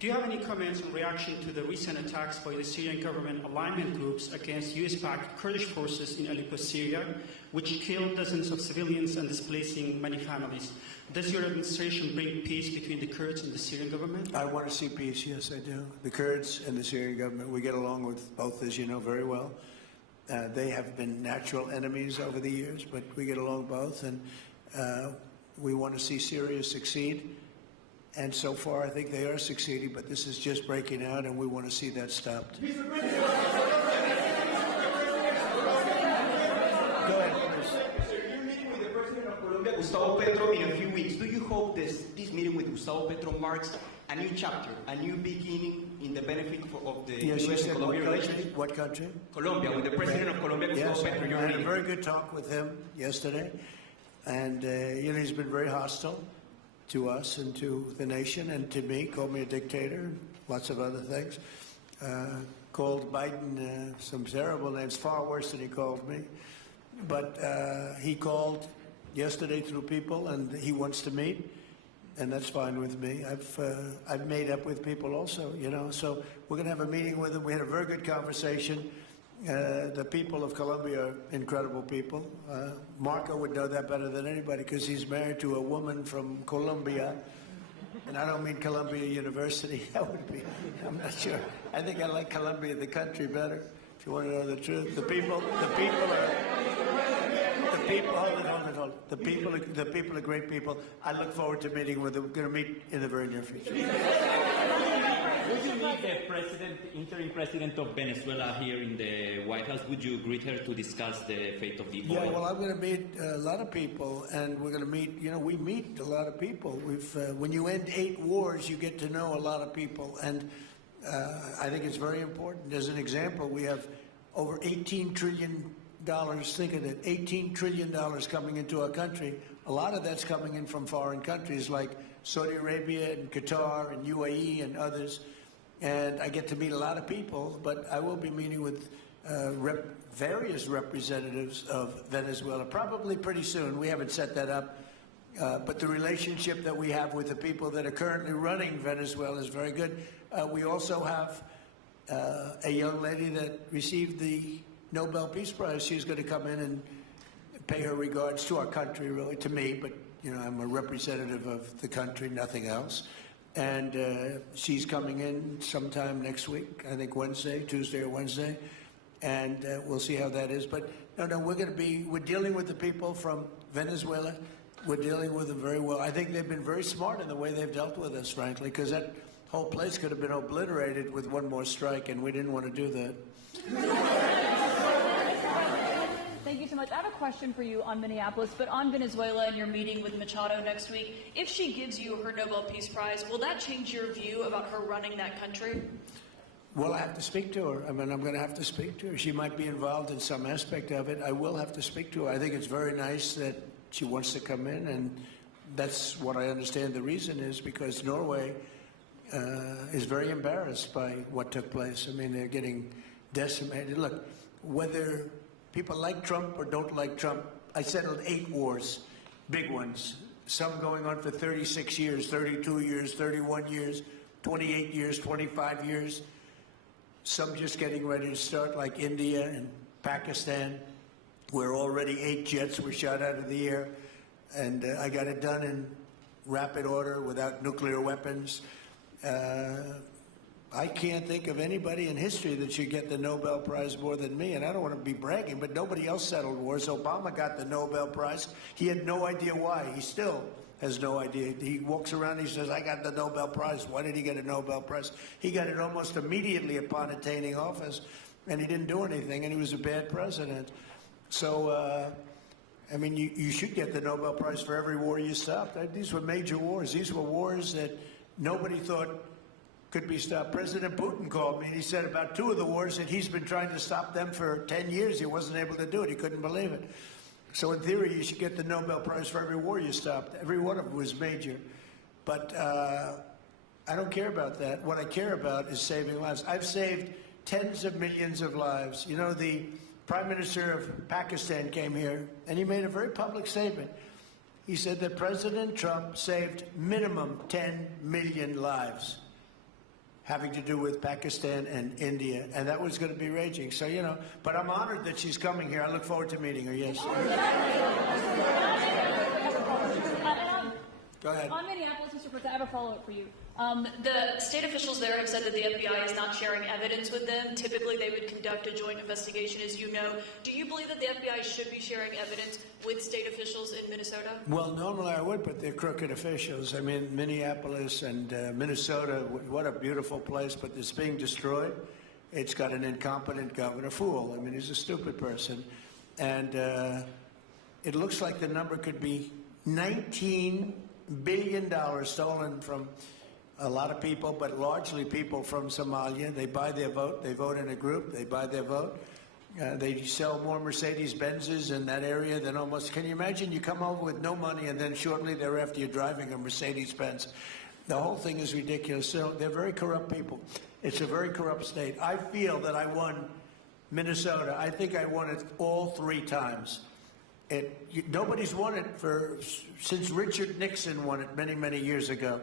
Do you have any comments in reaction to the recent attacks by the Syrian government alignment groups against US-backed Kurdish forces in Aleppo, Syria, which killed dozens of civilians and displacing many families? Does your administration bring peace between the Kurds and the Syrian government? I want to see peace, yes, I do. The Kurds and the Syrian government, we get along with both, as you know very well. They have been natural enemies over the years, but we get along both, and we want to see Syria succeed. And so far, I think they are succeeding, but this is just breaking out, and we want to see that stopped. Go ahead, please. Sir, you're meeting with the President of Colombia, Gustavo Petro, in a few weeks. Do you hope this meeting with Gustavo Petro marks a new chapter, a new beginning in the benefit of the U.S. and Colombia relations? What country? Colombia, with the President of Colombia, Gustavo Petro. I had a very good talk with him yesterday, and he's been very hostile to us and to the nation and to me, called me a dictator, lots of other things. Called Biden some terrible names, far worse than he called me. But he called yesterday through people, and he wants to meet, and that's fine with me. I've made up with people also, you know, so we're going to have a meeting with him. We had a very good conversation. The people of Colombia are incredible people. Marco would know that better than anybody because he's married to a woman from Colombia. And I don't mean Columbia University. That would be, I'm not sure. I think I like Colombia, the country, better, if you want to know the truth. The people are great people. I look forward to meeting with them. We're going to meet in the very near future. Would you meet the interim president of Venezuela here in the White House? Would you greet her to discuss the fate of the oil? Yeah, well, I'm going to meet a lot of people, and we're going to meet, you know, we meet a lot of people. When you end 8 wars, you get to know a lot of people, and I think it's very important. As an example, we have over $18 trillion think of it, $18 trillion coming into our country. A lot of that's coming in from foreign countries like Saudi Arabia and Qatar and UAE and others. And I get to meet a lot of people, but I will be meeting with various representatives of Venezuela probably pretty soon. We haven't set that up. But the relationship that we have with the people that are currently running Venezuela is very good. We also have a young lady that received the Nobel Peace Prize. She's going to come in and pay her regards to our country, really, to me, but I'm a representative of the country, nothing else. And she's coming in sometime next week, I think Tuesday or Wednesday, and we'll see how that is. But no, we're dealing with the people from Venezuela. We're dealing with them very well. I think they've been very smart in the way they've dealt with us, frankly, because that whole place could have been obliterated with one more strike, and we didn't want to do that. Thank you so much. I have a question for you on Minneapolis, but on Venezuela and your meeting with Machado next week. If she gives you her Nobel Peace Prize, will that change your view about her running that country? Well, I have to speak to her. I mean, I'm going to have to speak to her. She might be involved in some aspect of it. I will have to speak to her. I think it's very nice that she wants to come in, and that's what I understand the reason is, because Norway is very embarrassed by what took place. I mean, they're getting decimated. Look, whether people like Trump or don't like Trump, I settled 8 wars, big ones, some going on for 36 years, 32 years, 31 years, 28 years, 25 years, some just getting ready to start, like India and Pakistan, where already 8 jets were shot out of the air, and I got it done in rapid order without nuclear weapons. I can't think of anybody in history that should get the Nobel Prize more than me, and I don't want to be bragging, but nobody else settled wars. Obama got the Nobel Prize. He had no idea why. He still has no idea. He walks around, he says, I got the Nobel Prize. Why did he get a Nobel Prize? He got it almost immediately upon attaining office, and he didn't do anything, and he was a bad president. So, I mean, you should get the Nobel Prize for every war you stopped. These were major wars. These were wars that nobody thought could be stopped. President Putin called me and he said about 2 of the wars that he's been trying to stop them for 10 years. He wasn't able to do it. He couldn't believe it. So in theory, you should get the Nobel Prize for every war you stopped. Every one of them was major. But I don't care about that. What I care about is saving lives. I've saved tens of millions of lives. You know, the Prime Minister of Pakistan came here and he made a very public statement. He said that President Trump saved minimum 10 million lives having to do with Pakistan and India, and that was going to be raging. So, but I'm honored that she's coming here. I look forward to meeting her, yes. Go ahead. On Minneapolis, Mr. President, I have a follow-up for you. The state officials there have said that the FBI is not sharing evidence with them. Typically, they would conduct a joint investigation, as you know. Do you believe that the FBI should be sharing evidence with state officials in Minnesota? Well, normally I would, but they're crooked officials. I mean, Minneapolis and Minnesota, what a beautiful place, but it's being destroyed. It's got an incompetent governor, fool. I mean, he's a stupid person. And it looks like the number could be $19 billion stolen from a lot of people, but largely people from Somalia. They buy their vote. They vote in a group. They buy their vote. They sell more Mercedes-Benzes in that area than almost... Can you imagine you come over with no money and then shortly thereafter you're driving a Mercedes-Benz? The whole thing is ridiculous. So they're very corrupt people. It's a very corrupt state. I feel that I won Minnesota. I think I won it all 3 times. Nobody's won it since Richard Nixon won it many, many years ago.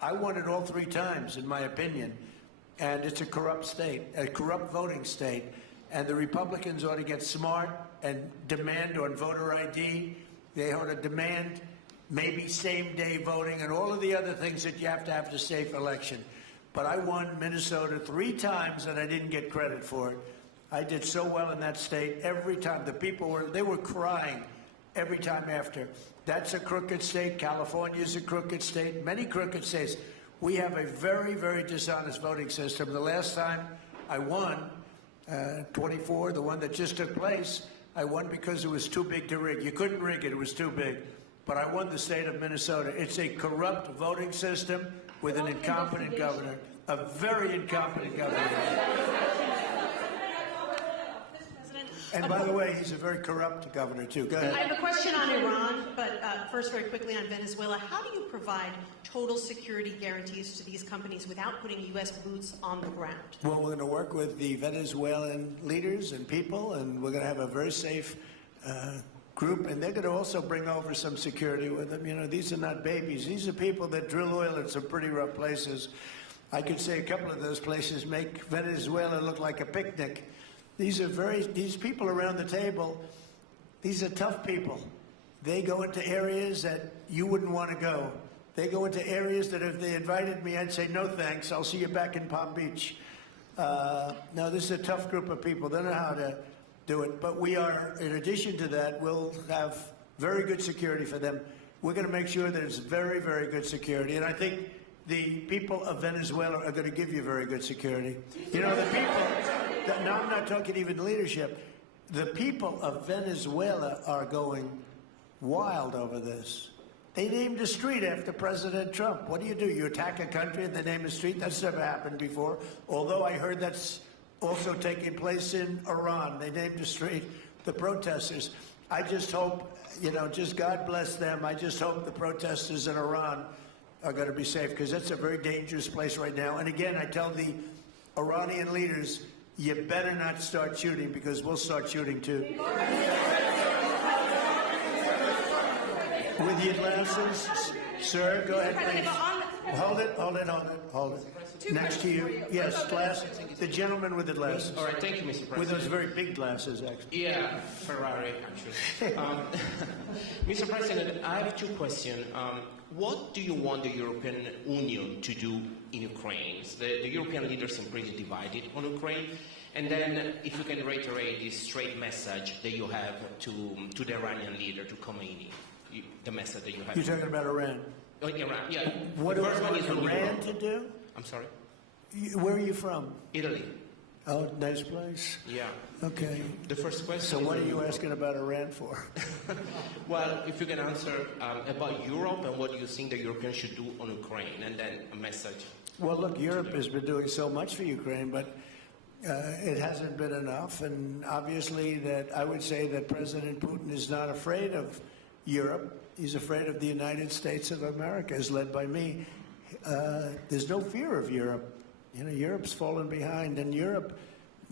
I won it all 3 times, in my opinion. And it's a corrupt state, a corrupt voting state. And the Republicans ought to get smart and demand on voter ID. They ought to demand maybe same-day voting and all of the other things that you have to safe election. But I won Minnesota 3 times, and I didn't get credit for it. I did so well in that state every time. The people were crying every time after. That's a crooked state. California is a crooked state. Many crooked states. We have a very, very dishonest voting system. The last time I won, 24, the one that just took place, I won because it was too big to rig. You couldn't rig it. It was too big. But I won the state of Minnesota. It's a corrupt voting system with an incompetent governor, a very incompetent governor. And by the way, he's a very corrupt governor, too. Go ahead. I have a question on Iran, but first, very quickly on Venezuela. How do you provide total security guarantees to these companies without putting U.S. boots on the ground? Well, we're going to work with the Venezuelan leaders and people, and we're going to have a very safe group, and they're going to also bring over some security with them. You know, these are not babies. These are people that drill oil in some pretty rough places. I could say a couple of those places make Venezuela look like a picnic. These people around the table, these are tough people. They go into areas that you wouldn't want to go. They go into areas that if they invited me, I'd say, no thanks, I'll see you back in Palm Beach. No, this is a tough group of people. They know how to do it. But we are, in addition to that, we'll have very good security for them. We're going to make sure there's very, very good security. And I think the people of Venezuela are going to give you very good security. You know, the people, now I'm not talking even leadership, the people of Venezuela are going wild over this. They named a street after President Trump. What do? You attack a country and they name a street? That's never happened before. Although I heard that's also taking place in Iran. They named a street, the protesters. I just hope, you know, just God bless them. I just hope the protesters in Iran are going to be safe, because that's a very dangerous place right now. And again, I tell the Iranian leaders, you better not start shooting, because we'll start shooting too. With your glasses, sir, go ahead, please. Hold it. Next to you. Yes, glasses. The gentleman with the glasses. All right, thank you, Mr. President. With those very big glasses, actually. Yeah, Ferrari, actually. Mr. President, I have two questions. What do you want the European Union to do in Ukraine? The European leaders are pretty divided on Ukraine. And then, if you can reiterate this straight message that you have to the Iranian leader, to Khomeini, the message that you have. You're talking about Iran? Oh, Iran, yeah. What do I want Iran to do? I'm sorry? Where are you from? Italy. Oh, nice place. Yeah. Okay. The first question. So what are you asking about Iran for? Well, if you can answer about Europe and what you think the Europeans should do on Ukraine, and then a message. Well, look, Europe has been doing so much for Ukraine, but it hasn't been enough. And obviously that I would say that President Putin is not afraid of Europe. He's afraid of the United States of America, as led by me. There's no fear of Europe. You know, Europe's fallen behind, and Europe,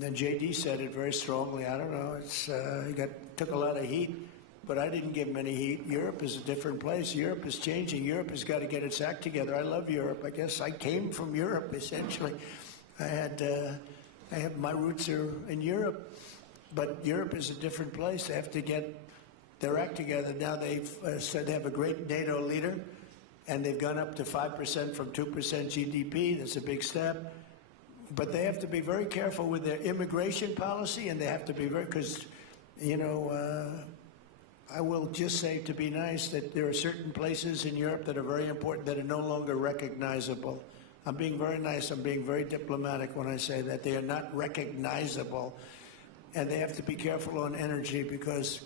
and JD said it very strongly, I don't know, he took a lot of heat, but I didn't give him any heat. Europe is a different place. Europe is changing. Europe has got to get its act together. I love Europe. I guess I came from Europe, essentially. My roots are in Europe, but Europe is a different place. They have to get their act together. Now they've said they have a great NATO leader, and they've gone up to 5% from 2% GDP. That's a big step. But they have to be very careful with their immigration policy, and they have to be very, because, you know, I will just say, to be nice, that there are certain places in Europe that are very important that are no longer recognizable. I'm being very nice. I'm being very diplomatic when I say that. They are not recognizable. And they have to be careful on energy, because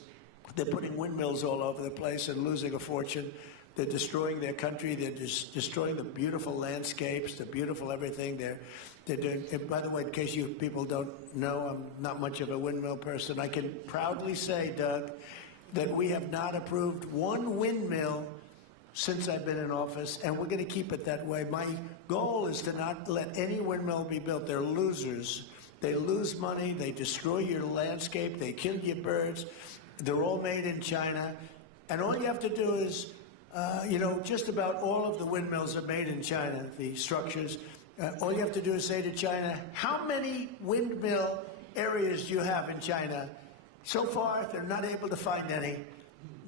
they're putting windmills all over the place and losing a fortune. They're destroying their country. They're just destroying the beautiful landscapes, the beautiful everything. They're doing, by the way, in case you people don't know, I'm not much of a windmill person. I can proudly say, Doug, that we have not approved one windmill since I've been in office, and we're going to keep it that way. My goal is to not let any windmill be built. They're losers. They lose money. They destroy your landscape. They kill your birds. They're all made in China. And all you have to do is, you know, just about all of the windmills are made in China, the structures. All you have to do is say to China, how many windmill areas do you have in China? So far, they're not able to find any.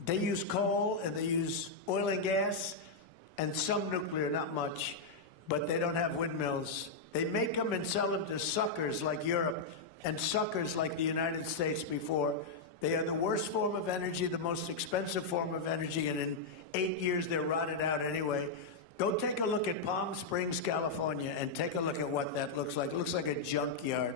They use coal and they use oil and gas and some nuclear, not much, but they don't have windmills. They make them and sell them to suckers like Europe and suckers like the United States before. They are the worst form of energy, the most expensive form of energy, and in 8 years they're rotted out anyway. Go take a look at Palm Springs, California, and take a look at what that looks like. It looks like a junkyard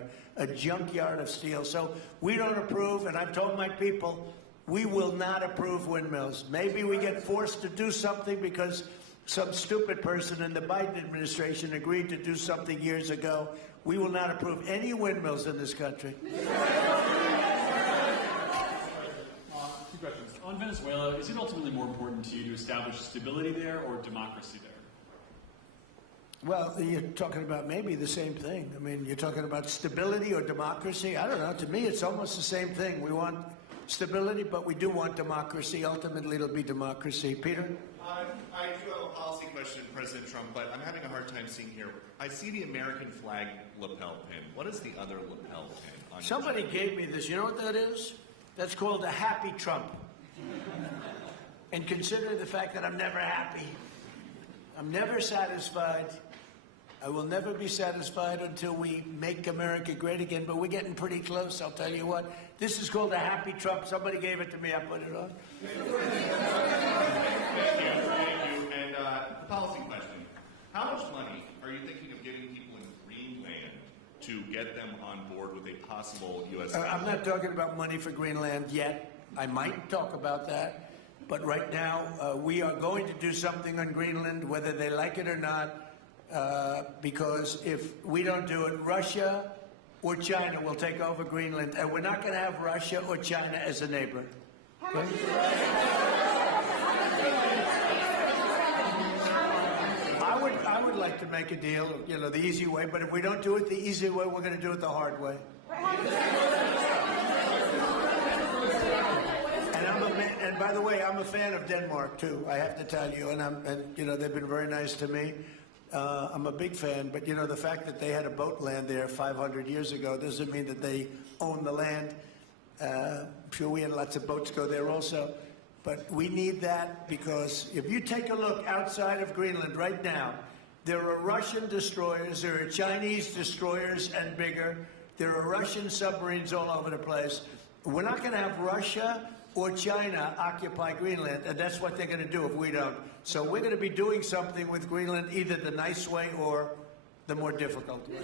of steel. So we don't approve, and I've told my people, we will not approve windmills. Maybe we get forced to do something because some stupid person in the Biden administration agreed to do something years ago. We will not approve any windmills in this country. On Venezuela, is it ultimately more important to you to establish stability there or democracy there? Well, you're talking about maybe the same thing. I mean, you're talking about stability or democracy. I don't know. To me, it's almost the same thing. We want stability, but we do want democracy. Ultimately, it'll be democracy. Peter? I do have a policy question, President Trump, but I'm having a hard time seeing here. I see the American flag lapel pin. What is the other lapel pin on your Somebody jacket? gave me this. You know what that is? That's called a happy Trump. And consider the fact that I'm never happy. I'm never satisfied. I will never be satisfied until we make America great again, but we're getting pretty close, I'll tell you what. This is called a happy Trump. Somebody gave it to me. I put it on. Thank you. And the policy question. How much money are you thinking of giving people in Greenland to get them on board with a possible U.S. I'm not talking about money for Greenland yet. I might talk about that. But right now, we are going to do something on Greenland, whether they like it or not. Because if we don't do it, Russia or China will take over Greenland, and we're not going to have Russia or China as a neighbor. Okay? I would like to make a deal, you know, the easy way, but if we don't do it the easy way, we're going to do it the hard way. And by the way, I'm a fan of Denmark too. I have to tell you, and you know, they've been very nice to me. I'm a big fan, but you know, the fact that they had a boat land there 500 years ago doesn't mean that they own the land. I'm sure we had lots of boats go there also, but we need that because if you take a look outside of Greenland right now, there are Russian destroyers, there are Chinese destroyers and bigger, there are Russian submarines all over the place. We're not going to have Russia or China occupy Greenland, and that's what they're going to do if we don't. So we're going to be doing something with Greenland, either the nice way or the more difficult way.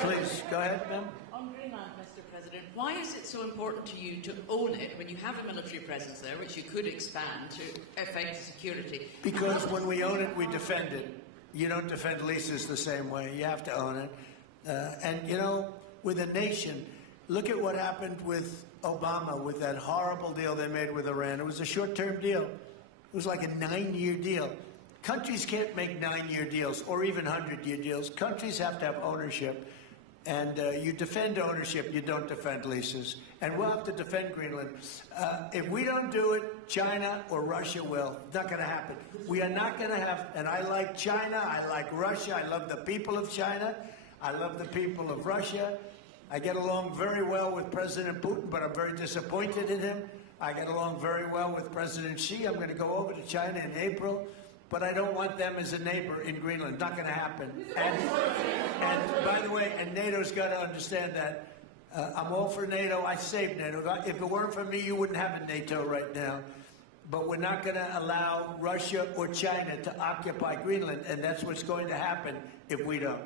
Please, go ahead, ma'am. On Greenland, Mr. President, why is it so important to you to own it when you have a military presence there, which you could expand to affect security? Because when we own it, we defend it. You don't defend leases the same way. You have to own it. And, you know, with a nation, look at what happened with Obama, with that horrible deal they made with Iran. It was a short-term deal. It was like a 9-year deal. Countries can't make 9-year deals or even 100-year deals. Countries have to have ownership. And you defend ownership, you don't defend leases. And we'll have to defend Greenland. If we don't do it, China or Russia will. It's not going to happen. We are not going to have, and I like China, I like Russia, I love the people of China, I love the people of Russia. I get along very well with President Putin, but I'm very disappointed in him. I get along very well with President Xi. I'm going to go over to China in April, but I don't want them as a neighbor in Greenland. Not going to happen. And by the way, and NATO's got to understand that. I'm all for NATO. I saved NATO. If it weren't for me, you wouldn't have a NATO right now. But we're not going to allow Russia or China to occupy Greenland, and that's what's going to happen if we don't.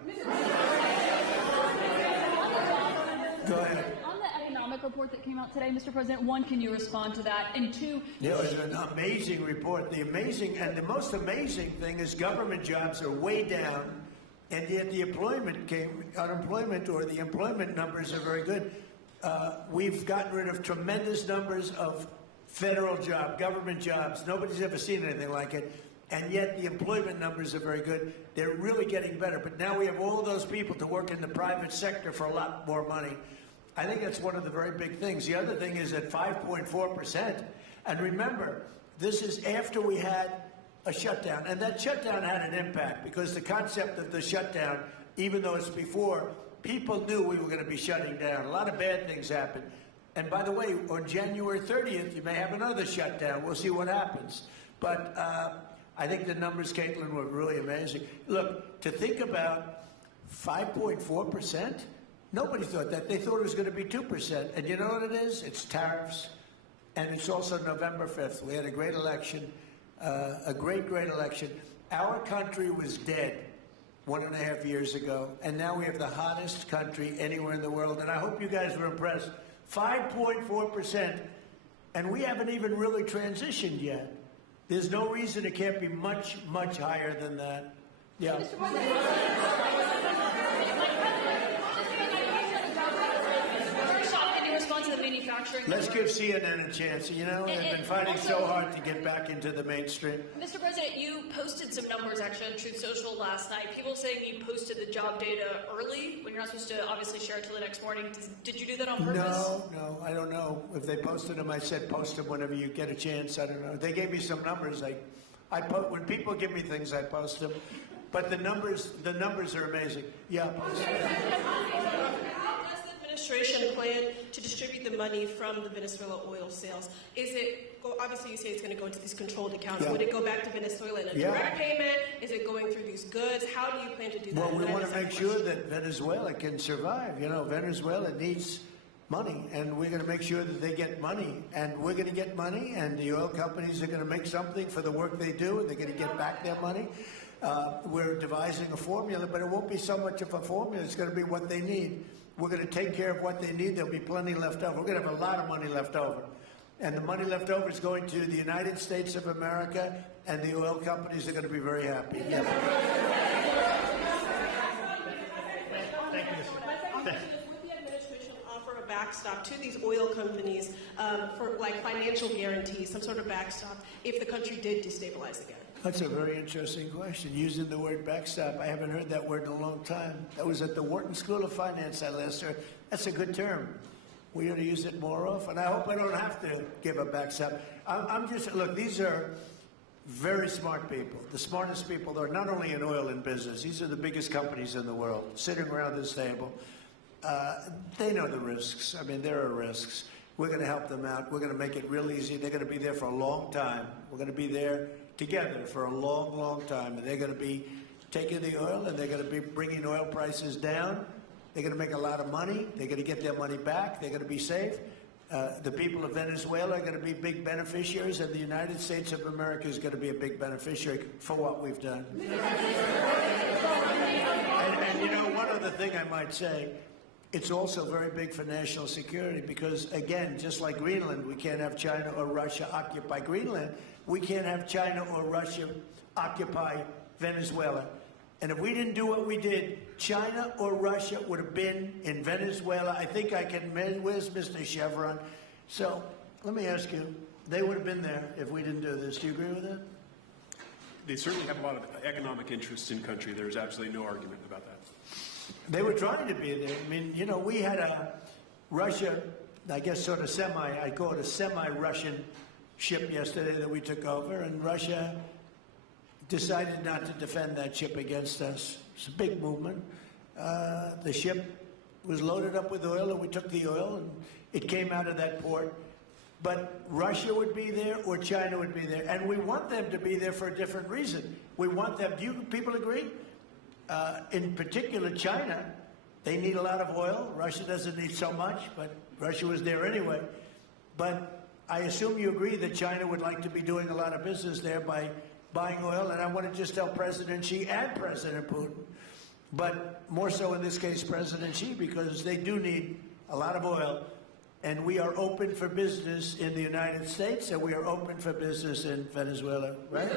Go ahead. On the economic report that came out today, Mr. President, one, can you respond to that? And two, it was an amazing report. The most amazing thing is government jobs are way down, and yet the unemployment or the employment numbers are very good. We've gotten rid of tremendous numbers of federal jobs, government jobs. Nobody's ever seen anything like it. And yet the employment numbers are very good. They're really getting better. But now we have all of those people to work in the private sector for a lot more money. I think that's one of the very big things. The other thing is at 5.4%. And remember, this is after we had a shutdown. And that shutdown had an impact because the concept of the shutdown, even though it's before, people knew we were going to be shutting down. A lot of bad things happened. And by the way, on January 30th, you may have another shutdown. We'll see what happens. But I think the numbers, Caitlin, were really amazing. Look, to think about 5.4%, nobody thought that. They thought it was going to be 2%. And you know what it is? It's tariffs. And it's also November 5th. We had a great election, a great election. Our country was dead 1.5 years ago. And now we have the hottest country anywhere in the world. And I hope you guys were impressed. 5.4%. And we haven't even really transitioned yet. There's no reason it can't be much, much higher than that. Yeah. First off, can you respond to the manufacturing. Let's give CNN a chance. You know, they've been fighting so hard to get back into the mainstream. Mr. President, you posted some numbers actually on Truth Social last night. People saying you posted the job data early when you're not supposed to obviously share it till the next morning. Did you do that on purpose? No, I don't know. If they posted them, I said post them whenever you get a chance. I don't know. They gave me some numbers. When people give me things, I post them. But the numbers are amazing. Yeah. How does the administration plan to distribute the money from the Venezuela oil sales? Is it, obviously you say it's going to go into these controlled accounts. Yeah. Would it go back to Venezuela in a direct payment? Is it going through these goods? How do you plan to do that? Well, we want to make sure that Venezuela can survive. You know, Venezuela needs money, and we're going to make sure that they get money, and we're going to get money, and the oil companies are going to make something for the work they do, and they're going to get back their money. We're devising a formula, but it won't be so much of a formula. It's going to be what they need. We're going to take care of what they need. There'll be plenty left over. We're going to have a lot of money left over. And the money left over is going to the United States of America, and the oil companies are going to be very happy. Yeah. Thank you, Mr. Would the administration offer a backstop to these oil companies for like financial guarantees, some sort of backstop, if the country did destabilize again? That's a very interesting question. Using the word backstop, I haven't heard that word in a long time. That was at the Wharton School of Finance I last heard. That's a good term. We ought to use it more often. I hope I don't have to give a backstop. Look, these are very smart people. The smartest people are not only in oil and business. These are the biggest companies in the world sitting around this table. They know the risks. I mean, there are risks. We're going to help them out. We're going to make it real easy. They're going to be there for a long time. We're going to be there together for a long, long time. And they're going to be taking the oil, and they're going to be bringing oil prices down. They're going to make a lot of money. They're going to get their money back. They're going to be safe. The people of Venezuela are going to be big beneficiaries, and the United States of America is going to be a big beneficiary for what we've done. And you know, one other thing I might say, it's also very big for national security because, again, just like Greenland, we can't have China or Russia occupy Greenland. We can't have China or Russia occupy Venezuela. And if we didn't do what we did, China or Russia would have been in Venezuela. I think I can, where's Mr. Chevron? So let me ask you, they would have been there if we didn't do this. Do you agree with that? They certainly have a lot of economic interests in country. There's absolutely no argument about that. They were trying to be there. I mean, you know, we had a Russia, I guess sort of I call it a semi-Russian ship yesterday that we took over, and Russia decided not to defend that ship against us. It's a big movement. The ship was loaded up with oil, and we took the oil, and it came out of that port. But Russia would be there or China would be there, and we want them to be there for a different reason. We want them, do you people agree? In particular, China, they need a lot of oil. Russia doesn't need so much, but Russia was there anyway. But I assume you agree that China would like to be doing a lot of business there by buying oil, and I want to just tell President Xi and President Putin, but more so in this case President Xi, because they do need a lot of oil, and we are open for business in the United States, and we are open for business in Venezuela, right?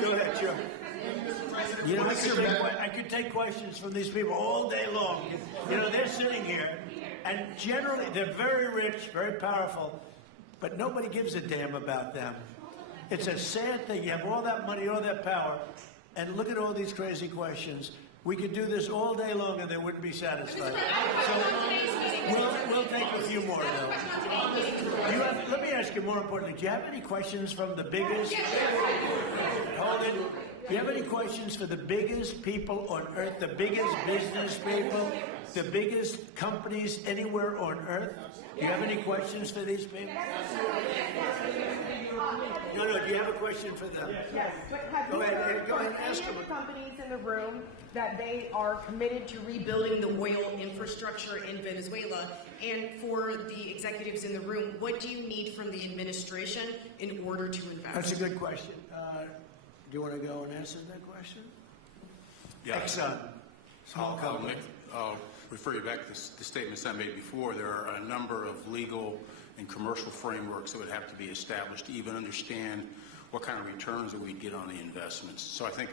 Go ahead, sure. You know, I could take questions from these people all day long. You know, they're sitting here, and generally they're very rich, very powerful, but nobody gives a damn about them. It's a sad thing. You have all that money, all that power, and look at all these crazy questions. We could do this all day long and they wouldn't be satisfied. So we'll take a few more, though. Let me ask you more importantly, do you have any questions from the biggest? Hold it. Do you have any questions for the biggest people on earth, the biggest business people, the biggest companies anywhere on earth? Do you have any questions for these people? No, do you have a question for them? Yes, but have Go you ahead, heard go from ahead, ask any of them. the companies in the room that they are committed to rebuilding the oil infrastructure in Venezuela? And for the executives in the room, what do you need from the administration in order to invest? That's a good question. Do you want to go and answer that question? Yeah. Exxon, small company. I'll refer you back to the statements I made before. There are a number of legal and commercial frameworks that would have to be established to even understand what kind of returns that we'd get on the investments. So I think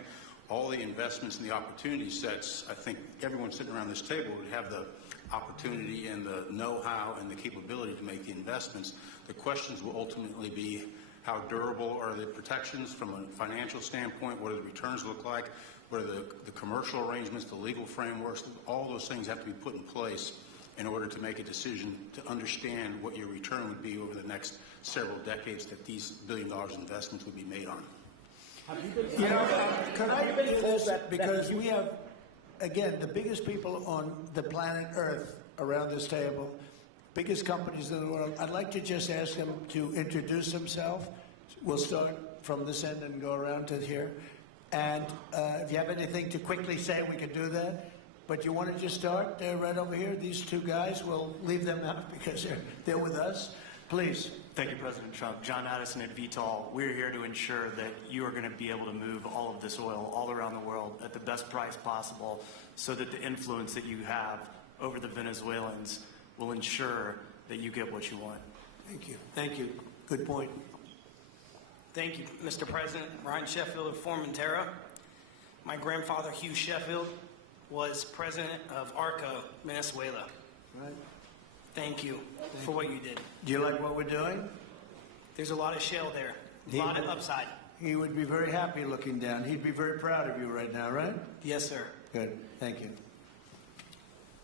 all the investments and the opportunity sets, I think everyone sitting around this table would have the opportunity and the know-how and the capability to make the investments. The questions will ultimately be how durable are the protections from a financial standpoint, what do the returns look like, what are the commercial arrangements, the legal frameworks, all those things have to be put in place in order to make a decision to understand what your return would be over the next several decades that these billion-dollar investments would be made on. You know, could I do this? Because we have, again, the biggest people on the planet Earth around this table, biggest companies in the world. I'd like to just ask them to introduce themselves. We'll start from this end and go around to here. And if you have anything to quickly say, we can do that. But you want to just start right over here? These two guys, we'll leave them out because they're with us. Please. Thank you, President Trump. John Addison at VTOL. We're here to ensure that you are going to be able to move all of this oil all around the world at the best price possible so that the influence that you have over the Venezuelans will ensure that you get what you want. Thank you. Thank you. Good point. Thank you, Mr. President. Ryan Sheffield of Formentera. My grandfather, Hugh Sheffield, was president of ARCO, Venezuela. Right. Thank you for what you did. Do you like what we're doing? There's a lot of shale there, a lot of upside. He would be very happy looking down. He'd be very proud of you right now, right? Yes, sir. Good. Thank you.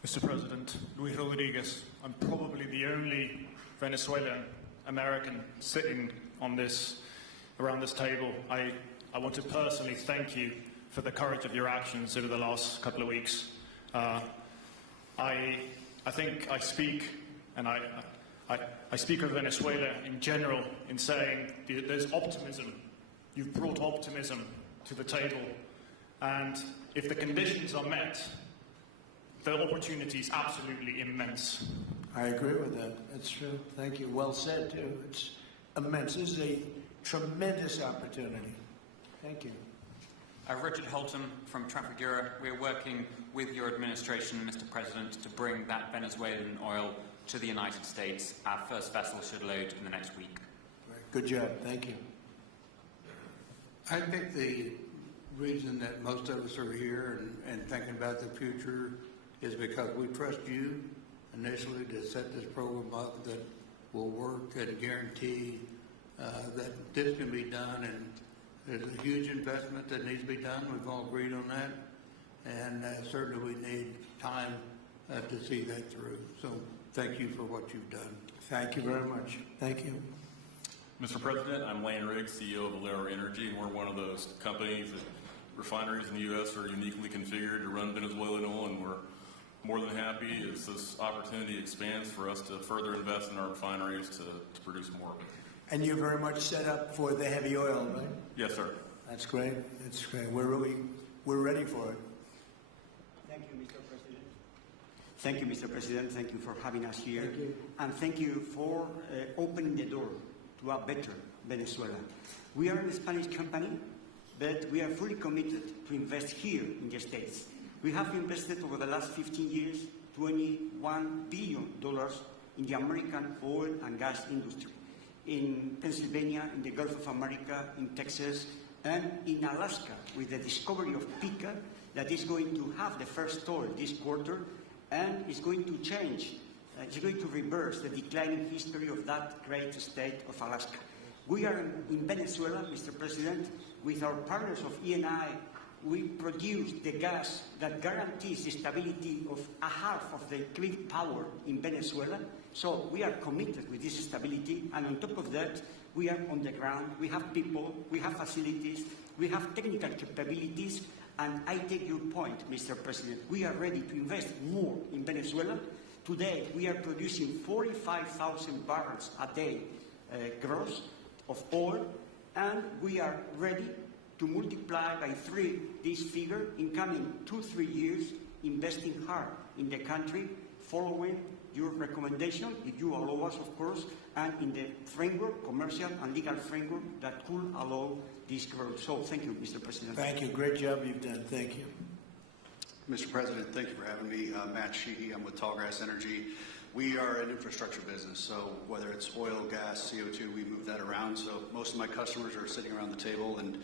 Mr. President, Luis Rodriguez. I'm probably the only Venezuelan American sitting on around this table. I want to personally thank you for the courage of your actions over the last couple of weeks. I think I speak, and I speak of Venezuela in general in saying there's optimism. You've brought optimism to the table, and if the conditions are met, the opportunity is absolutely immense. I agree with that. That's true. Thank you. Well said, too. It's immense. This is a tremendous opportunity. Thank you. Richard Holton from Trafigura. We're working with your administration, Mr. President, to bring that Venezuelan oil to the United States. Our first vessel should load in the next week. Good job. Thank you. I think the reason that most of us are here and thinking about the future is because we trust you initially to set this program up that will work and guarantee that this can be done. And there's a huge investment that needs to be done. We've all agreed on that. And certainly we need time to see that through. So thank you for what you've done. Thank you very much. Thank you. Mr. President, I'm Lane Riggs, CEO of Valero Energy, and we're one of those companies that refineries in the U.S. are uniquely configured to run Venezuelan oil, and we're more than happy as this opportunity expands for us to further invest in our refineries to produce more. And you're very much set up for the heavy oil, right? Yes, sir. That's great. That's great. We're ready for it. Thank you, Mr. President. Thank you, Mr. President. Thank you for having us here. Thank you. And thank you for opening the door to a better Venezuela. We are a Spanish company, but we are fully committed to invest here in the States. We have invested over the last 15 years $21 billion in the American oil and gas industry, in Pennsylvania, in the Gulf of America, in Texas, and in Alaska, with the discovery of Pica, that is going to have the first oil this quarter, and is going to change, it's going to reverse the declining history of that great state of Alaska. We are in Venezuela, Mr. President, with our partners of ENI. We produce the gas that guarantees the stability of a half of the grid power in Venezuela. So we are committed with this stability, and on top of that, we are on the ground. We have people, we have facilities, we have technical capabilities, and I take your point, Mr. President. We are ready to invest more in Venezuela. Today, we are producing 45,000 barrels a day gross of oil, and we are ready to multiply by 3 this figure in coming 2-3 years, investing hard in the country, following your recommendation, if you allow us, of course, and in the framework, commercial and legal framework that could allow this growth. So thank you, Mr. President. Thank you. Great job you've done. Thank you. Mr. President, thank you for having me. Matt Sheehy, I'm with Tallgrass Energy. We are an infrastructure business, so whether it's oil, gas, CO2, we move that around. So most of my customers are sitting around the table, and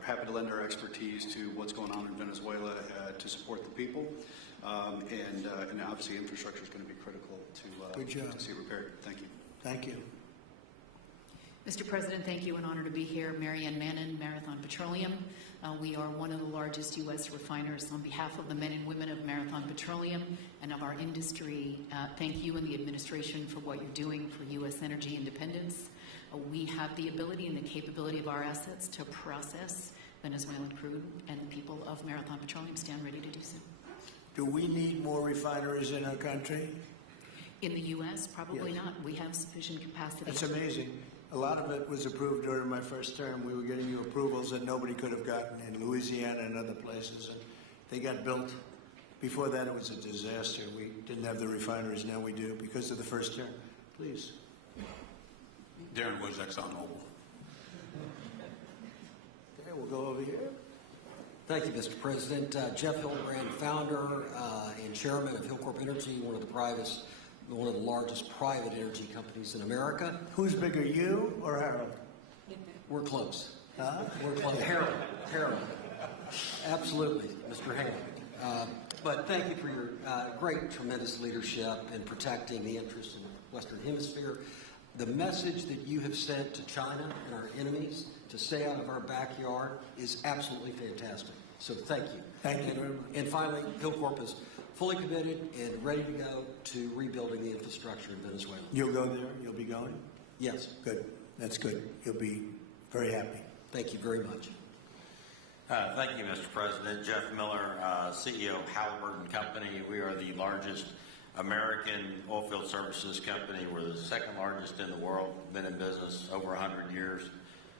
happy to lend our expertise to what's going on in Venezuela to support the people. And obviously infrastructure is going to be critical to see it repaired. Thank you. Thank you. Mr. President, thank you. An honor to be here. Marianne Mannon, Marathon Petroleum. We are one of the largest U.S. refiners. On behalf of the men and women of Marathon Petroleum and of our industry, thank you and the administration for what you're doing for U.S. energy independence. We have the ability and the capability of our assets to process Venezuelan crude, and the people of Marathon Petroleum stand ready to do so. Do we need more refineries in our country? In the U.S., probably not. We have sufficient capacity. That's amazing. A lot of it was approved during my first term. We were getting you approvals that nobody could have gotten in Louisiana and other places, and they got built. Before that, it was a disaster. We didn't have the refineries. Now we do because of the first term. Please. Darren Woods, ExxonMobil. Okay, we'll go over here. Thank you, Mr. President. Jeff Hildebrand, founder and chairman of Hillcorp Energy, one of the largest private energy companies in America. Who's bigger, you or Harold? We're close. Huh? We're close. Harold. Absolutely, Mr. Harold. But thank you for your great, tremendous leadership in protecting the interests in the Western Hemisphere. The message that you have sent to China and our enemies to stay out of our backyard is absolutely fantastic. So thank you. Thank you very much. And finally, Hillcorp is fully committed and ready to go to rebuilding the infrastructure in Venezuela. You'll go there? You'll be going? Yes. Good. That's good. You'll be very happy. Thank you very much. Thank you, Mr. President. Jeff Miller, CEO of Halliburton Company. We are the largest American oilfield services company. We're the second largest in the world. Been in business over 100 years.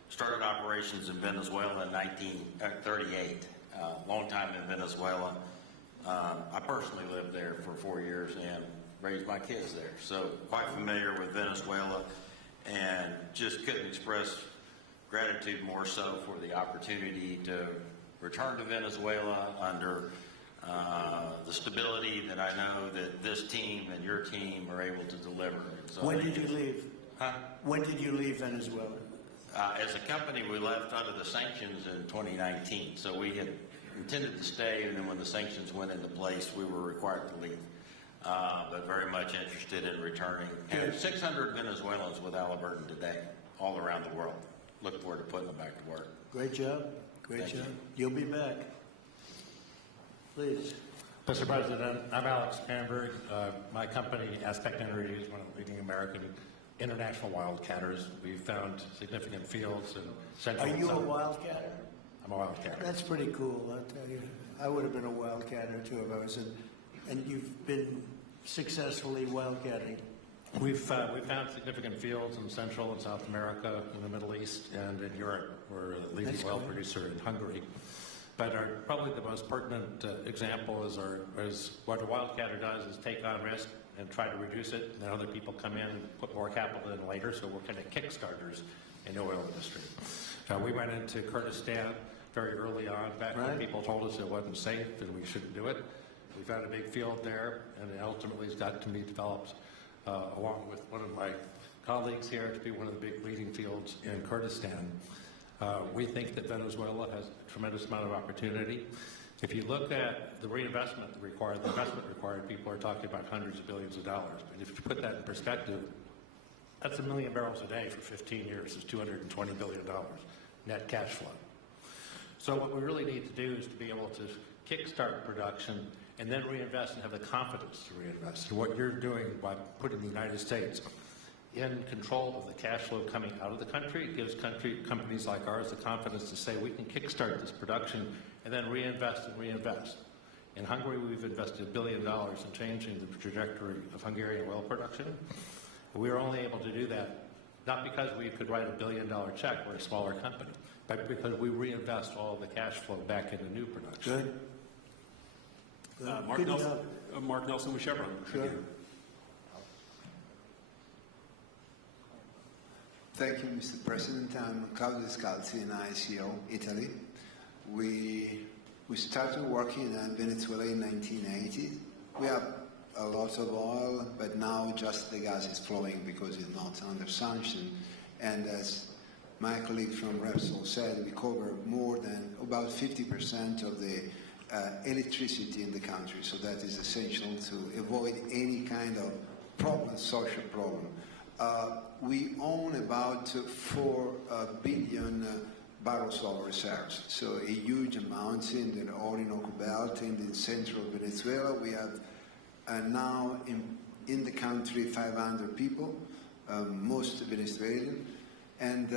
Started operations in Venezuela in 1938. Long time in Venezuela. I personally lived there for 4 years and raised my kids there. So quite familiar with Venezuela, and just couldn't express gratitude more so for the opportunity to return to Venezuela under the stability that I know that this team and your team are able to deliver. So when did you leave? Huh? When did you leave Venezuela? As a company, we left under the sanctions in 2019. So we had intended to stay, and then when the sanctions went into place, we were required to leave. But very much interested in returning. And there's 600 Venezuelans with Halliburton today, all around the world. Look forward to putting them back to work. Great job. Great job. You'll be back. Please. Mr. President, I'm Alex Panberg. My company, Aspect Energy, is one of the leading American international wildcatters. We've found significant fields in central. Are you a wildcatter? I'm a wildcatter. That's pretty cool, I'll tell you. I would have been a wildcatter too if I was in. And you've been successfully wildcatting. We've found significant fields in Central and South America, in the Middle East, and in Europe. We're a leading oil producer in Hungary. But probably the most pertinent example is what a wildcatter does is take on risk and try to reduce it, and then other people come in and put more capital in later, so we're kind of kickstarters in the oil industry. We went into Kurdistan very early on, back when people told us it wasn't safe and we shouldn't do it. We found a big field there, and it ultimately has got to be developed along with one of my colleagues here to be one of the big leading fields in Kurdistan. We think that Venezuela has a tremendous amount of opportunity. If you look at the reinvestment required, the investment required, people are talking about hundreds of billions of dollars. But if you put that in perspective, that's 1 million barrels a day for 15 years. It's $220 billion net cash flow. So what we really need to do is to be able to kickstart production and then reinvest and have the confidence to reinvest. And what you're doing by putting the United States in control of the cash flow coming out of the country, it gives companies like ours the confidence to say we can kickstart this production and then reinvest and reinvest. In Hungary, we've invested $1 billion in changing the trajectory of Hungarian oil production. We were only able to do that not because we could write $1 billion check, we're a smaller company, but because we reinvest all the cash flow back into new production. Good. Mark Nelson with Chevron. Sure. Thank you, Mr. President. I'm Claudio Scalzi in ICO, Italy. We started working in Venezuela in 1980. We have a lot of oil, but now just the gas is flowing because it's not under sanction. And as my colleague from Repsol said, we cover more than about 50% of the electricity in the country, so that is essential to avoid any kind of problem, social problem. We own about 4 billion barrels of reserves, so a huge amount in the Orinoco Belt and in central Venezuela. We have now in the country 500 people, most Venezuelan, and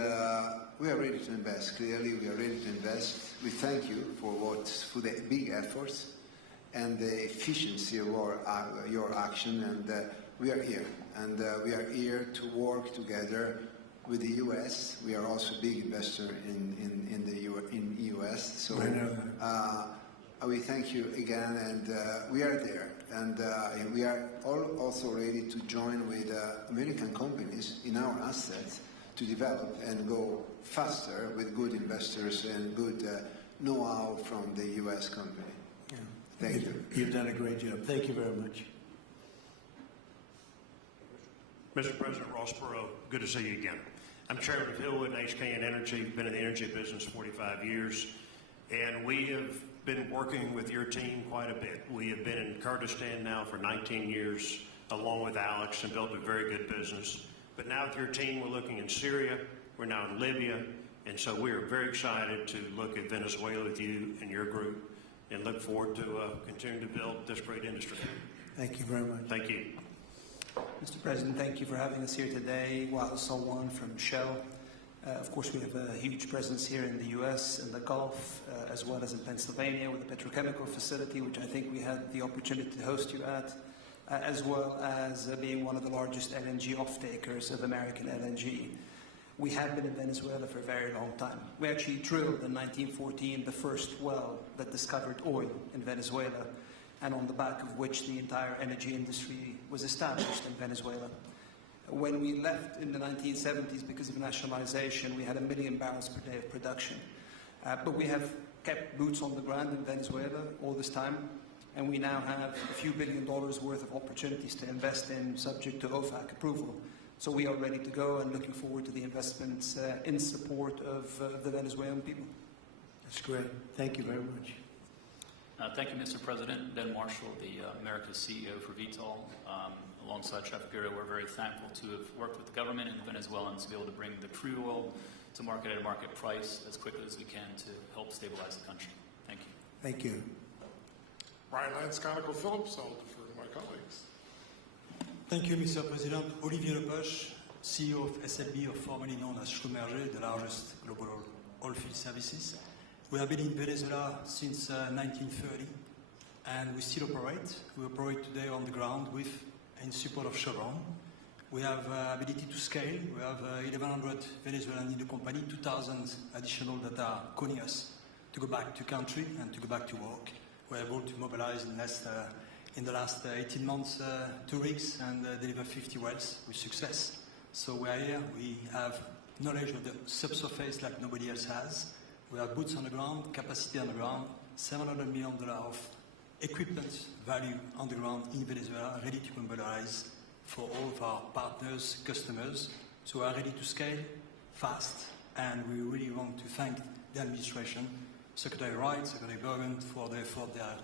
we are ready to invest. Clearly, we are ready to invest. We thank you for the big efforts and the efficiency of your action, and we are here. And we are here to work together with the U.S. We are also a big investor in the U.S. So we thank you again, and we are there. And we are also ready to join with American companies in our assets to develop and go faster with good investors and good know-how from the U.S. company. Yeah. Thank you. You've done a great job. Thank you very much. Mr. President Rossborough, good to see you again. I'm Chairman of Hillwood and HKN Energy, been in the energy business 45 years, and we have been working with your team quite a bit. We have been in Kurdistan now for 19 years, along with Alex, and built a very good business. But now with your team, we're looking in Syria, we're now in Libya, and so we are very excited to look at Venezuela with you and your group, and look forward to continuing to build this great industry. Thank you very much. Thank you. Mr. President, thank you for having us here today. Wael Salwan from Shell. Of course, we have a huge presence here in the U.S., in the Gulf, as well as in Pennsylvania with the petrochemical facility, which I think we had the opportunity to host you at, as well as being one of the largest LNG off-takers of American LNG. We have been in Venezuela for a very long time. We actually drilled in 1914 the first well that discovered oil in Venezuela, and on the back of which the entire energy industry was established in Venezuela. When we left in the 1970s because of nationalization, we had 1 million barrels per day of production. But we have kept boots on the ground in Venezuela all this time, and we now have a few $1 billion worth of opportunities to invest in, subject to OFAC approval. So we are ready to go and looking forward to the investments in support of the Venezuelan people. That's great. Thank you very much. Thank you, Mr. President. Ben Marshall, the America's CEO for Vitol. Alongside Chef Guerra, we're very thankful to have worked with the government and the Venezuelans to be able to bring the crude oil to market at a market price as quickly as we can to help stabilize the country. Thank you. Thank you. Brian Lance, ConocoPhillips. I'll defer to my colleagues. Thank you, Mr. President. Olivier Lepoche, CEO of SLB, or formerly known as Schlumberger, the largest global oilfield services. We have been in Venezuela since 1930, and we still operate. We operate today on the ground in support of Chevron. We have ability to scale. We have 1,100 Venezuelans in the company, 2,000 additional that are calling us to go back to country and to go back to work. We're able to mobilize in the last 18 months 2 rigs and deliver 50 wells with success. So we're here. We have knowledge of the subsurface like nobody else has. We have boots on the ground, capacity on the ground, $700 million of equipment value on the ground in Venezuela, ready to mobilize for all of our partners, customers. So we are ready to scale fast, and we really want to thank the administration, Secretary Wright, Secretary Bergen, for the effort they are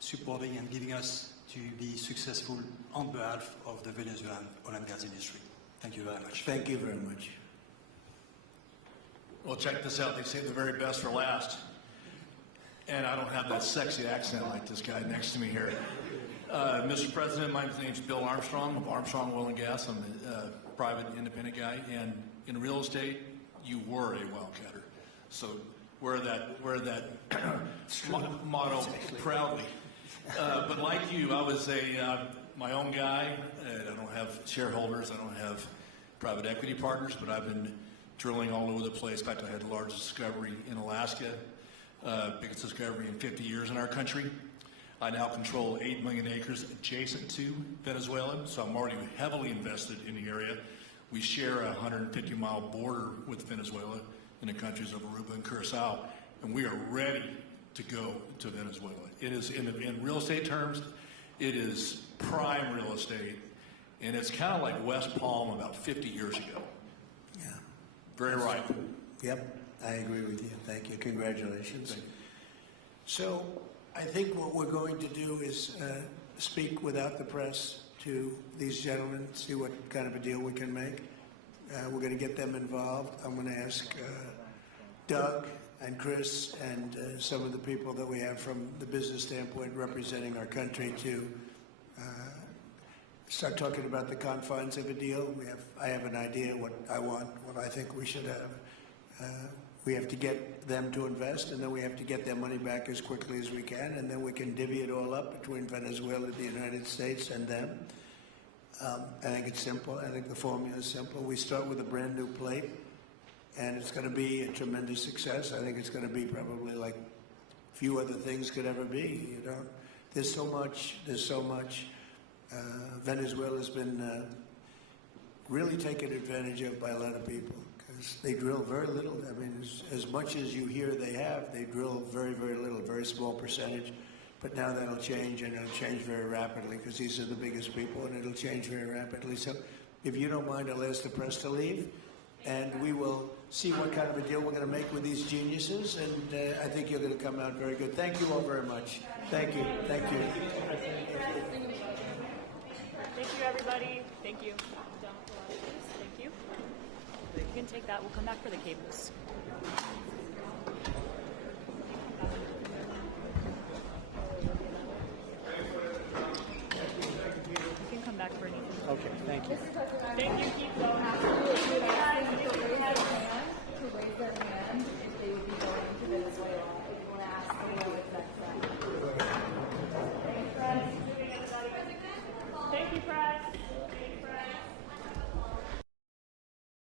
supporting and giving us to be successful on behalf of the Venezuelan oil and gas industry. Thank you very much. Thank you very much. Well, check this out. They saved the very best for last. And I don't have that sexy accent like this guy next to me here. Mr. President, my name is Bill Armstrong of Armstrong Oil and Gas. I'm a private independent guy. And in real estate, you were a wildcatter. So wear that motto proudly. But like you, I was my own guy. I don't have shareholders. I don't have private equity partners, but I've been drilling all over the place. In fact, I had the largest discovery in Alaska, biggest discovery in 50 years in our country. I now control 8 million acres adjacent to Venezuela, so I'm already heavily invested in the area. We share a 150-mile border with Venezuela in the countries of Aruba and Curacao, and we are ready to go to Venezuela. It is, in real estate terms, it is prime real estate, and it's kind of like West Palm about 50 years ago. Yeah. Very ripe. Yep, I agree with you. Thank you. Congratulations. So I think what we're going to do is speak without the press to these gentlemen, see what kind of a deal we can make. We're going to get them involved. I'm going to ask Doug and Chris and some of the people that we have from the business standpoint representing our country to start talking about the confines of a deal. I have an idea what I want, what I think we should have. We have to get them to invest, and then we have to get their money back as quickly as we can, and then we can divvy it all up between Venezuela, the United States, and them. I think it's simple. I think the formula is simple. We start with a brand new plate, and it's going to be a tremendous success. I think it's going to be probably like few other things could ever be. You know, there's so much. Venezuela's been really taken advantage of by a lot of people because they drill very little. I mean, as much as you hear they drill very, very little, very small percentage. But now that'll change, and it'll change very rapidly because these are the biggest people, and it'll change very rapidly. So if you don't mind, I'll ask the press to leave, and we will see what kind of a deal we're going to make with these geniuses, and I think you're going to come out very good. Thank you all very much. Thank you. Thank you. Thank you, everybody. Thank you. Thank you. You can take that. We'll come back for the cables. You can come back for anything. Okay, thank you. Thank you, Keith.